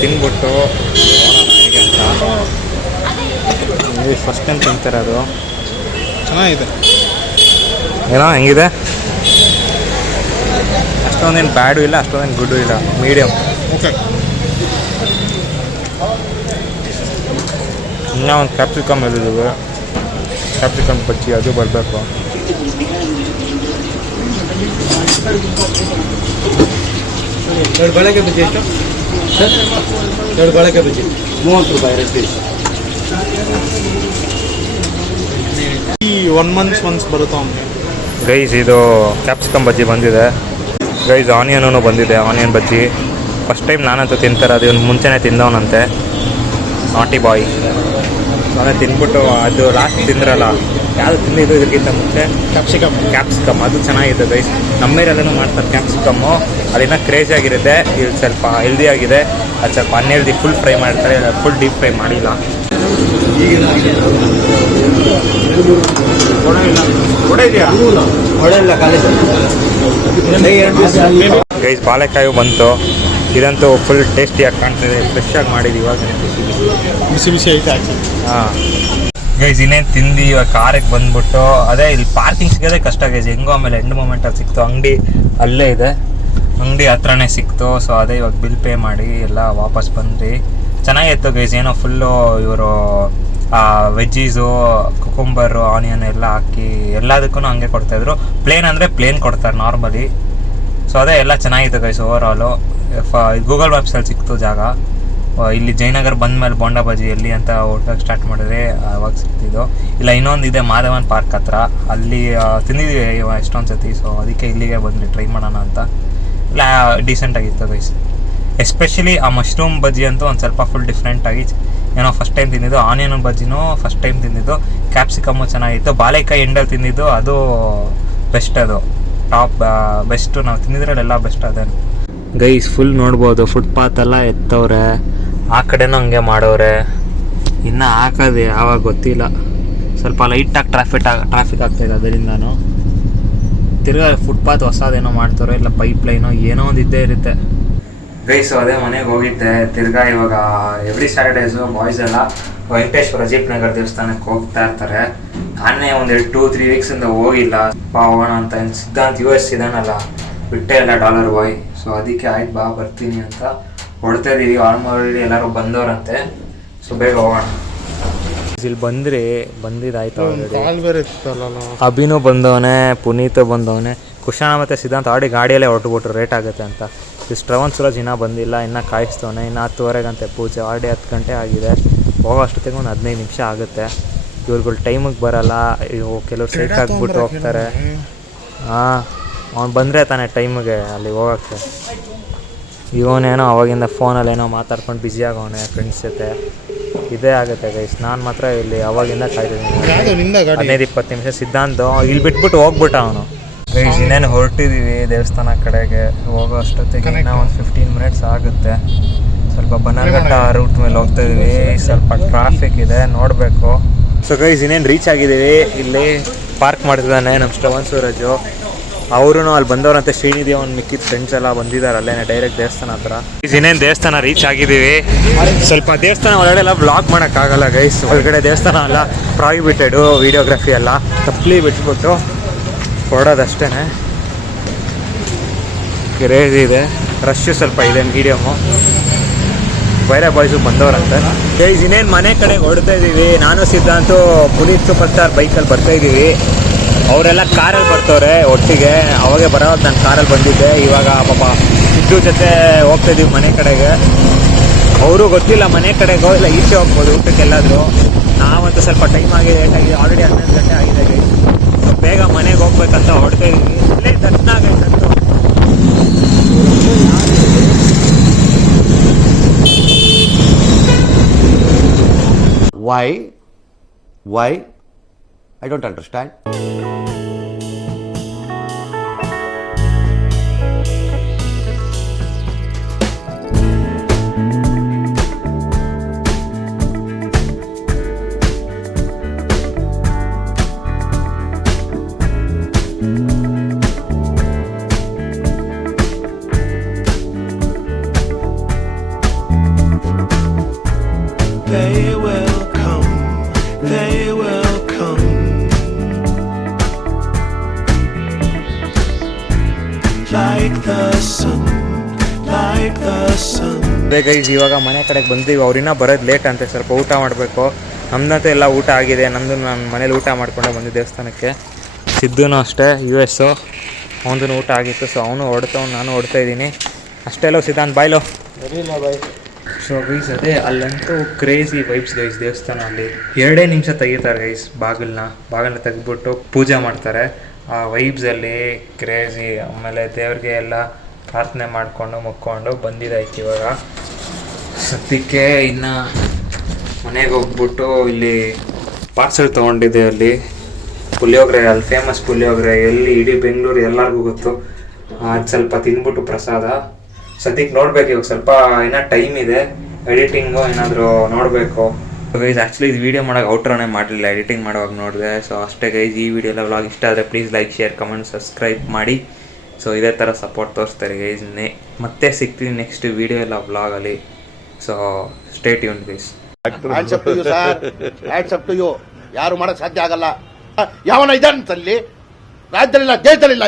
ತಿನ್ಬಿಟ್ಟು ನೋಡೋಣ ಹೇಗೆ ಅಂತ. ಫಸ್ಟ್ ಟೈಮ್ ತಿಂತಾರೆ ಅದು. ಚೆನ್ನಾಗಿದೆ. ಏನೋ ಹೆಂಗಿದೆ, ಅಷ್ಟೊಂದೇನು ಬ್ಯಾಡು ಇಲ್ಲ, ಅಷ್ಟೊಂದೇನು ಗುಡ್ಡು ಇಲ್ಲ, ಮೀಡಿಯಮ್. ಓಕೆ. ಇನ್ನೂ ಒಂದು ಕ್ಯಾಪ್ಸಿಕಮ್ ಇಲ್ಲಿದ್ದೀವಿ, ಕ್ಯಾಪ್ಸಿಕಮ್ ಬಜ್ಜಿ ಅದು ಬರಬೇಕು. ಎರಡು ಬಳಕೆ ಬಜ್ಜಿ ಎಷ್ಟು? ಎರಡು ಬಳಕೆ ಬಜ್ಜಿ 30 ರೂಪಾಯಿ ಎರಡು ಪೀಸ್. ಈ 1 month ಒನ್ಸ್ ಬರುತ್ತಾ ಅವನಿಗೆ. ಗೈಸ್ ಇದು ಕ್ಯಾಪ್ಸಿಕಮ್ ಬಜ್ಜಿ ಬಂದಿದೆ. ಗೈಸ್ ಆನಿಯನೂ ಬಂದಿದೆ, ಆನಿಯನ್ ಬಜ್ಜಿ. ಫಸ್ಟ್ ಟೈಮ್ ನಾನಂತೂ ತಿಂತಾರೆ, ಅದು ಮುಂಚೆನೇ ತಿಂದವನಂತೆ ನಾಟಿ ಬಾಯ್. ನಾನೇ ತಿಂದ್ಬಿಟ್ಟು ಅದು ಲಾಸ್ಟ್ ತಿಂದ್ರಲ್ಲ, ಯಾವುದು ತಿಂದಿದ್ದು ಇದಕ್ಕಿಂತ ಮುಂಚೆ ಕ್ಯಾಪ್ಸಿಕಮ್ ಅದು ಚೆನ್ನಾಗಿದೆ ಗೈಸ್. ನಮ್ಮೇರೆಲ್ಲೂ ಮಾಡ್ತಾರೆ ಕ್ಯಾಪ್ಸಿಕಮ್ಮು, ಅದಿನ್ನ ಕ್ರೇಜಿ ಆಗಿರುತ್ತೆ. ಇದು ಸ್ವಲ್ಪ ಹೆಲ್ದಿ ಆಗಿದೆ, ಅದು ಸ್ವಲ್ಪ ಅನ್ಹೆಲ್ದಿ. ಫುಲ್ ಫ್ರೈ ಮಾಡ್ತಾರೆ, ಫುಲ್ ಡೀಪ್ ಫ್ರೈ ಮಾಡಿಲ್ಲ. ಗೈಸ್ ಬಾಳೆಕಾಯಿ ಬಂತು, ಇದಂತೂ ಫುಲ್ ಟೇಸ್ಟಿಯಾಗಿ ಕಾಣ್ತಿದೆ, ಫ್ರೆಶ್ ಆಗಿ ಮಾಡಿದ್ದೀವಿ ಇವಾಗ ಬಿಸಿ ಬಿಸಿ ಐತೆ ಹಾಕಿ. ಹಾಂ ಗೈಸ್ ಇನ್ನೇನು ತಿಂದು ಇವಾಗ ಕಾರಿಗೆ ಬಂದ್ಬಿಟ್ಟು, ಅದೇ ಇಲ್ಲಿ ಪಾರ್ಕಿಂಗ್ ಸಿಗೋದೇ ಕಷ್ಟ ಗೈಸ್. ಹೆಂಗೋ ಆಮೇಲೆ ಎಂಡ್ ಮೂಮೆಂಟಲ್ಲಿ ಸಿಕ್ತು, ಅಂಗಡಿ ಅಲ್ಲೇ ಇದೆ, ಅಂಗಡಿ ಹತ್ರನೇ ಸಿಕ್ತು. ಸೊ ಅದೇ ಇವಾಗ ಬಿಲ್ ಪೇ ಮಾಡಿ ಎಲ್ಲ ವಾಪಸ್ ಬಂದ್ರಿ. ಚೆನ್ನಾಗಿತ್ತು ಗೈಸ್. ಏನೋ ಫುಲ್ಲು ಇವರು ವೆಜ್ಜೀಸು, ಕುಕುಂಬರು, ಆನಿಯನ್ ಎಲ್ಲ ಹಾಕಿ ಎಲ್ಲದಕ್ಕೂ ಹಂಗೆ ಕೊಡ್ತಾಯಿದ್ರು. ಪ್ಲೇನ್ ಅಂದರೆ ಪ್ಲೇನ್ ಕೊಡ್ತಾರೆ ನಾರ್ಮಲಿ. ಸೊ ಅದೇ ಎಲ್ಲ ಚೆನ್ನಾಗಿತ್ತು ಗೈಸ್ ಓವರಾಲು. ಗೂಗಲ್ ಮ್ಯಾಪ್ಸಲ್ಲಿ ಸಿಕ್ತು ಜಾಗ. ಇಲ್ಲಿ ಜಯನಗರ್ ಬಂದಮೇಲೆ ಬೋಂಡಾ ಬಜ್ಜಿ ಎಲ್ಲಿ ಅಂತ ಹೋಟೆಲ್ ಸ್ಟಾರ್ಟ್ ಮಾಡಿದ್ರೆ ಅವಾಗ ಸಿಗ್ತಿದ್ದು. ಇಲ್ಲ ಇನ್ನೊಂದು ಇದೆ ಮಾಧವನ್ ಪಾರ್ಕ್ ಹತ್ರ, ಅಲ್ಲಿ ತಿಂದಿದ್ದೀವಿ ಎಷ್ಟೊಂದು ಸತಿ. ಸೊ ಅದಕ್ಕೆ ಇಲ್ಲಿಗೆ ಬಂದ್ವಿ ಟ್ರೈ ಮಾಡೋಣ ಅಂತ. ಇಲ್ಲ ಡೀಸೆಂಟಾಗಿತ್ತು ಗೈಸ್. ಎಸ್ಪೆಷಲಿ ಆ ಮಶ್ರೂಮ್ ಬಜ್ಜಿ ಅಂತೂ ಒಂದು ಸ್ವಲ್ಪ ಫುಲ್ ಡಿಫ್ರೆಂಟಾಗಿ ಏನೋ ಫಸ್ಟ್ ಟೈಮ್ ತಿಂದಿದ್ದು. ಆನಿಯನ್ ಬಜ್ಜಿನೂ ಫಸ್ಟ್ ಟೈಮ್ ತಿಂದಿದ್ದು. ಕ್ಯಾಪ್ಸಿಕಮ್ಮು ಚೆನ್ನಾಗಿತ್ತು. ಬಾಳೆಕಾಯಿ ಎಂಡಲ್ಲಿ ತಿಂದಿದ್ದು ಅದು ಬೆಸ್ಟ್, ಅದು ಟಾಪ್ ಬೆಸ್ಟು. ನಾವು ತಿಂದಿದ್ರಲ್ಲೆಲ್ಲ ಬೆಸ್ಟ್ ಅದೇ ಗೈಸ್. ಫುಲ್ ನೋಡ್ಬೋದು ಫುಟ್ಪಾತೆಲ್ಲ ಎತ್ತವ್ರೆ, ಆ ಕಡೆನೂ ಹಂಗೆ ಮಾಡವ್ರೆ. ಇನ್ನು ಹಾಕೋದು ಯಾವಾಗ ಗೊತ್ತಿಲ್ಲ. ಸ್ವಲ್ಪ ಲೈಟಾಗಿ ಟ್ರಾಫಿಕ್ ಆಗ್ತಾಯಿದೆ ಅದರಿಂದನೂ. ತಿರ್ಗಾ ಫುಟ್ಪಾತ್ ಹೊಸದೇನೋ ಮಾಡ್ತಾರೋ, ಇಲ್ಲ ಪೈಪ್ ಲೈನೋ ಏನೋ ಒಂದು ಇದ್ದೇ ಇರುತ್ತೆ ಗೈಸ್. ಅದೇ ಮನೆಗೆ ಹೋಗಿದ್ದೆ. ತಿರ್ಗಾ ಇವಾಗ ಎವ್ರಿ ಸ್ಯಾಟರ್ಡೇಸು ಬಾಯ್ಸ್ ಎಲ್ಲ ವೆಂಕಟೇಶ್ವರ ಅಜೀಪ್ ನಗರ್ ದೇವಸ್ಥಾನಕ್ಕೆ ಹೋಗ್ತಾ ಇರ್ತಾರೆ. ನಾನೇ ಒಂದು 2-3 ವೀಕ್ಸಿಂದ ಹೋಗಿಲ್ಲ. ಹೋಗೋಣ ಅಂತ ಸಿದ್ಧಾಂತ್ US ಇದಾನಲ್ಲ, ಬಿಟ್ಟೆ ಇಲ್ಲ $1 ಬಾಯ್. ಸೊ ಅದಕ್ಕೆ ಆಯ್ತು ಬಾ ಬರ್ತೀನಿ ಅಂತ ಹೊಡ್ತಾ ಇದ್ದೀವಿ. ಆಲ್ಮೋಸ್ಟ್ ಎಲ್ಲರೂ ಬಂದವರಂತೆ. ಸೊ ಬೇಗ ಹೋಗೋಣ. ಇಲ್ಲಿ ಬಂದಿದ್ದಾಯ್ತು. ಅಭಿನೂ ಬಂದವನೇ, ಪುನೀತು ಬಂದವನೇ, ಕುಶಾನ ಮತ್ತು ಸಿದ್ಧಾಂತ್ ಗಾಡಿಯಲ್ಲೇ ಹೊರಟುಬಿಟ್ರು ಲೇಟ್ ಆಗುತ್ತೆ ಅಂತ. ಶ್ರವಣ್ ಸುರಜ್ ಇನ್ನೂ ಬಂದಿಲ್ಲ, ಇನ್ನೂ ಕಾಯಿಸ್ತವನೆ. ಇನ್ನು 10:30 ಪೂಜೆ, 10 ಗಂಟೆ ಆಗಿದೆ. ಹೋಗೋ ಅಷ್ಟೊತ್ತಿಗೆ ಒಂದು 15 ನಿಮಿಷ ಆಗುತ್ತೆ. ಇವ್ರುಗಳು ಟೈಮಿಗೆ ಬರೋಲ್ಲ, ಕೆಲವ್ರು ಸೈಕ್ ಆಗಿಬಿಟ್ಟು ಹೋಗ್ತಾರೆ. ಹಾಂ, ಅವ್ನು ಬಂದರೆ ತಾನೇ ಟೈಮಿಗೆ ಅಲ್ಲಿ ಹೋಗೋಕ್ಕೆ. ಇವನೇನೋ ಅವಾಗಿಂದ ಫೋನಲ್ಲಿ ಏನೋ ಮಾತಾಡ್ಕೊಂಡು ಬ್ಯುಸಿ ಆಗೋನೆ ಫ್ರೆಂಡ್ಸ್ ಜೊತೆ. ಇದೇ ಆಗುತ್ತೆ ಗೈಸ್. ನಾನು ಮಾತ್ರ ಇಲ್ಲಿ ಅವಾಗಿಂದ ಕಾಯ್ತಿದ್ದೀನಿ 15-20 ನಿಮಿಷ. ಸಿದ್ಧಾಂತ ಇಲ್ಲಿ ಬಿಟ್ಬಿಟ್ಟು ಹೋಗ್ಬಿಟ್ಟ ಅವನು. ಗೈಸ್ ಇನ್ನೇನು ಹೊರಟಿದ್ದೀವಿ ದೇವಸ್ಥಾನ ಕಡೆಗೆ. ಹೋಗೋ ಅಷ್ಟೊತ್ತಿಗೆ ಇನ್ನೂ ಒಂದು 15 ಮಿನಿಟ್ಸ್ ಆಗುತ್ತೆ. ಸ್ವಲ್ಪ ಬನ್ನರ್ಘಟ್ಟ ರೂಟ್ ಮೇಲೆ ಹೋಗ್ತಾ ಇದ್ದೀವಿ. ಸ್ವಲ್ಪ ಟ್ರಾಫಿಕ್ ಇದೆ, ನೋಡಬೇಕು. ಸೊ ಗೈಸ್ ಇನ್ನೇನು ರೀಚ್ ಆಗಿದ್ದೀವಿ. ಇಲ್ಲಿ ಪಾರ್ಕ್ ಮಾಡ್ತಿದ್ದಾನೆ ನಮ್ಮ ಶ್ರವಣ್ ಸೂರಜು. ಅವರು ಅಲ್ಲಿ ಬಂದವರಂತೆ. ಶ್ರೀನಿಧಿ ಅವ್ನು ಮಿಕ್ಕಿದ ಫ್ರೆಂಡ್ಸ್ ಎಲ್ಲ ಬಂದಿದ್ದಾರೆ ಅಲ್ಲೇನೆ ಡೈರೆಕ್ಟ್ ದೇವಸ್ಥಾನ ಹತ್ರ. ಇನ್ನೇನು ದೇವಸ್ಥಾನ ರೀಚ್ ಆಗಿದ್ದೀವಿ. ಸ್ವಲ್ಪ ದೇವಸ್ಥಾನ ಒಳಗಡೆ ಎಲ್ಲ ಬ್ಲಾಗ್ ಮಾಡೋಕ್ಕಾಗಲ್ಲ ಗೈಸ್. ಒಳಗಡೆ ದೇವಸ್ಥಾನ ಎಲ್ಲ ಪ್ರಾಹಿಬಿಟೆಡು, ವಿಡಿಯೋಗ್ರಫಿ ಎಲ್ಲ ತಪ್ಪಲಿ ಬಿಟ್ಬಿಟ್ಟು ಹೊರಡೋದಷ್ಟೇ. ಕ್ರೇಜ್ ಇದೆ, ರಶ್ಶು ಸ್ವಲ್ಪ ಇದೆ, ಮೀಡಿಯಮ್ಮು. ಬೇರೆ ಬಾಯ್ಸು ಬಂದವ್ರಂತೆ. ಗೈಸ್ ಇನ್ನೇನು ಮನೆ ಕಡೆ ಹೊಡ್ತಾ ಇದ್ದೀವಿ. ನಾನು ಸಿದ್ಧಾಂತು ಪುನೀತ್ ಸೂಪರ್ ಸ್ಟಾರ್ ಬೈಕಲ್ಲಿ ಬರ್ತಾ ಇದ್ದೀವಿ. ಅವರೆಲ್ಲ ಕಾರಲ್ಲಿ ಬರ್ತವ್ರೆ ಒಟ್ಟಿಗೆ. ಅವಾಗೆ ಬರೋದು ನಾನು ಕಾರಲ್ಲಿ ಬಂದಿದ್ದೆ. ಇವಾಗ ಪಾಪ ಸಿದ್ದು ಜೊತೆ ಹೋಗ್ತಾ ಇದ್ದೀವಿ ಮನೆ ಕಡೆಗೆ. ಅವರು ಗೊತ್ತಿಲ್ಲ ಮನೆ ಕಡೆಗೋ ಇಲ್ಲ ಈಚೆ ಹೋಗ್ಬೋದು ಊಟಕ್ಕೆಲ್ಲಾದರೂ. ನಾವಂತೂ ಸ್ವಲ್ಪ ಟೈಮ್ ಆಗಿದೆ, ಲೇಟ್ ಆಗಿದೆ. ಆಲ್ರೆಡಿ 11 ಗಂಟೆ ಆಗಿದೆ ಗೈಸ್. ಬೇಗ ಮನೆಗೆ ಹೋಗ್ಬೇಕಂತ ಹೊಡ್ತಾ ಇದ್ದೀವಿ. ಇಲ್ಲೇ ದರ್ಶನ ಆಗೈತೆ ಅಂತೂ. Why? I don't understand. ಅದೇ ಗೈಸ್ ಇವಾಗ ಮನೆ ಕಡೆಗೆ ಬಂದೀವಿ. ಅವ್ರಿನ್ನ ಬರೋದು ಲೇಟ್ ಅಂತೆ, ಸ್ವಲ್ಪ ಊಟ ಮಾಡಬೇಕು. ನಮ್ದಂತೂ ಎಲ್ಲ ಊಟ ಆಗಿದೆ. ನಮ್ಮದು ನಾನು ಮನೇಲಿ ಊಟ ಮಾಡ್ಕೊಂಡೆ ಬಂದಿದ್ದೆ ದೇವಸ್ಥಾನಕ್ಕೆ. ಸಿದ್ದುನೂ ಅಷ್ಟೇ US ಅವನದು ಊಟ ಆಗಿತ್ತು. ಸೊ ಅವನು ಹೊಡ್ತವ್ನು, ನಾನು ಹೊಡ್ತಾ ಇದ್ದೀನಿ ಅಷ್ಟೆಲ್ಲ. ಸಿದ್ಧಾಂತ್ ಬಾಯ್ಲೋ. ಸೊ ಗೈಸ್ ಅದೇ ಅಲ್ಲಂತೂ ಕ್ರೇಜಿ ವೈಬ್ಸ್ ಗೈಸ್. ದೇವಸ್ಥಾನ ಅಲ್ಲಿ 2 ನಿಮಿಷ ತೆಗಿತಾರೆ ಗೈಸ್. ಬಾಗಿಲನ್ನ ತೆಗೆದ್ಬಿಟ್ಟು ಪೂಜೆ ಮಾಡ್ತಾರೆ. ಆ ವೈಬ್ಸಲ್ಲಿ ಕ್ರೇಜಿ. ಆಮೇಲೆ ದೇವ್ರಿಗೆ ಎಲ್ಲ ಪ್ರಾರ್ಥನೆ ಮಾಡಿಕೊಂಡು ಮುಕ್ಕೊಂಡು ಬಂದಿದ್ದಾಯ್ತು. ಇವಾಗ ಸದ್ಯಕ್ಕೆ ಇನ್ನು ಮನೆಗೆ ಹೋಗ್ಬಿಟ್ಟು ಇಲ್ಲಿ ಪಾರ್ಸೆಲ್ ತೊಗೊಂಡಿದ್ದೆ. ಅಲ್ಲಿ ಪುಳಿಯೋಗರೆ, ಅಲ್ಲಿ ಫೇಮಸ್ ಪುಳಿಯೋಗರೆ ಎಲ್ಲಿ ಇಡೀ ಬೆಂಗಳೂರು ಎಲ್ಲರಿಗೂ ಗೊತ್ತು. ಅದು ಸ್ವಲ್ಪ ತಿಂದ್ಬಿಟ್ಟು ಪ್ರಸಾದ. ಸದ್ಯಕ್ಕೆ ನೋಡ್ಬೇಕು. ಇವಾಗ ಸ್ವಲ್ಪ ಇನ್ನೂ ಟೈಮ್ ಇದೆ. ಎಡಿಟಿಂಗು ಏನಾದರೂ ನೋಡಬೇಕು ಗೈಸ್. ಆ್ಯಕ್ಚುಲಿ ಇದು ವೀಡಿಯೋ ಮಾಡೋಕೆ ಔಟ್ರೋನೇ ಮಾಡಲಿಲ್ಲ, ಎಡಿಟಿಂಗ್ ಮಾಡುವಾಗ ನೋಡಿದೆ. ಸೊ ಅಷ್ಟೇ ಗೈಸ್. ಈ ವಿಡಿಯೋ ಎಲ್ಲ ವ್ಲಾಗ್ ಇಷ್ಟ ಆದರೆ please like, share, comment, subscribe ಮಾಡಿ. ಸೊ ಇದೇ ಥರ ಸಪೋರ್ಟ್ ತೋರಿಸ್ತಾರೆ ಗೈಸ್. ಮತ್ತೆ ಸಿಗ್ತೀನಿ ನೆಕ್ಸ್ಟ್ ವಿಡಿಯೋ ಎಲ್ಲ ವ್ಲಾಗಲ್ಲಿ. So stay tuned guys. ಯಾರು ಮಾಡಕ್ ಸಾಧ್ಯ ಆಗಲ್ಲ. ಯಾವನ ಇದ್ದಾನಲ್ಲಿ ರಾಜ್ಯದಲ್ಲಿಲ್ಲ, ದೇಶದಲ್ಲಿಲ್ಲ.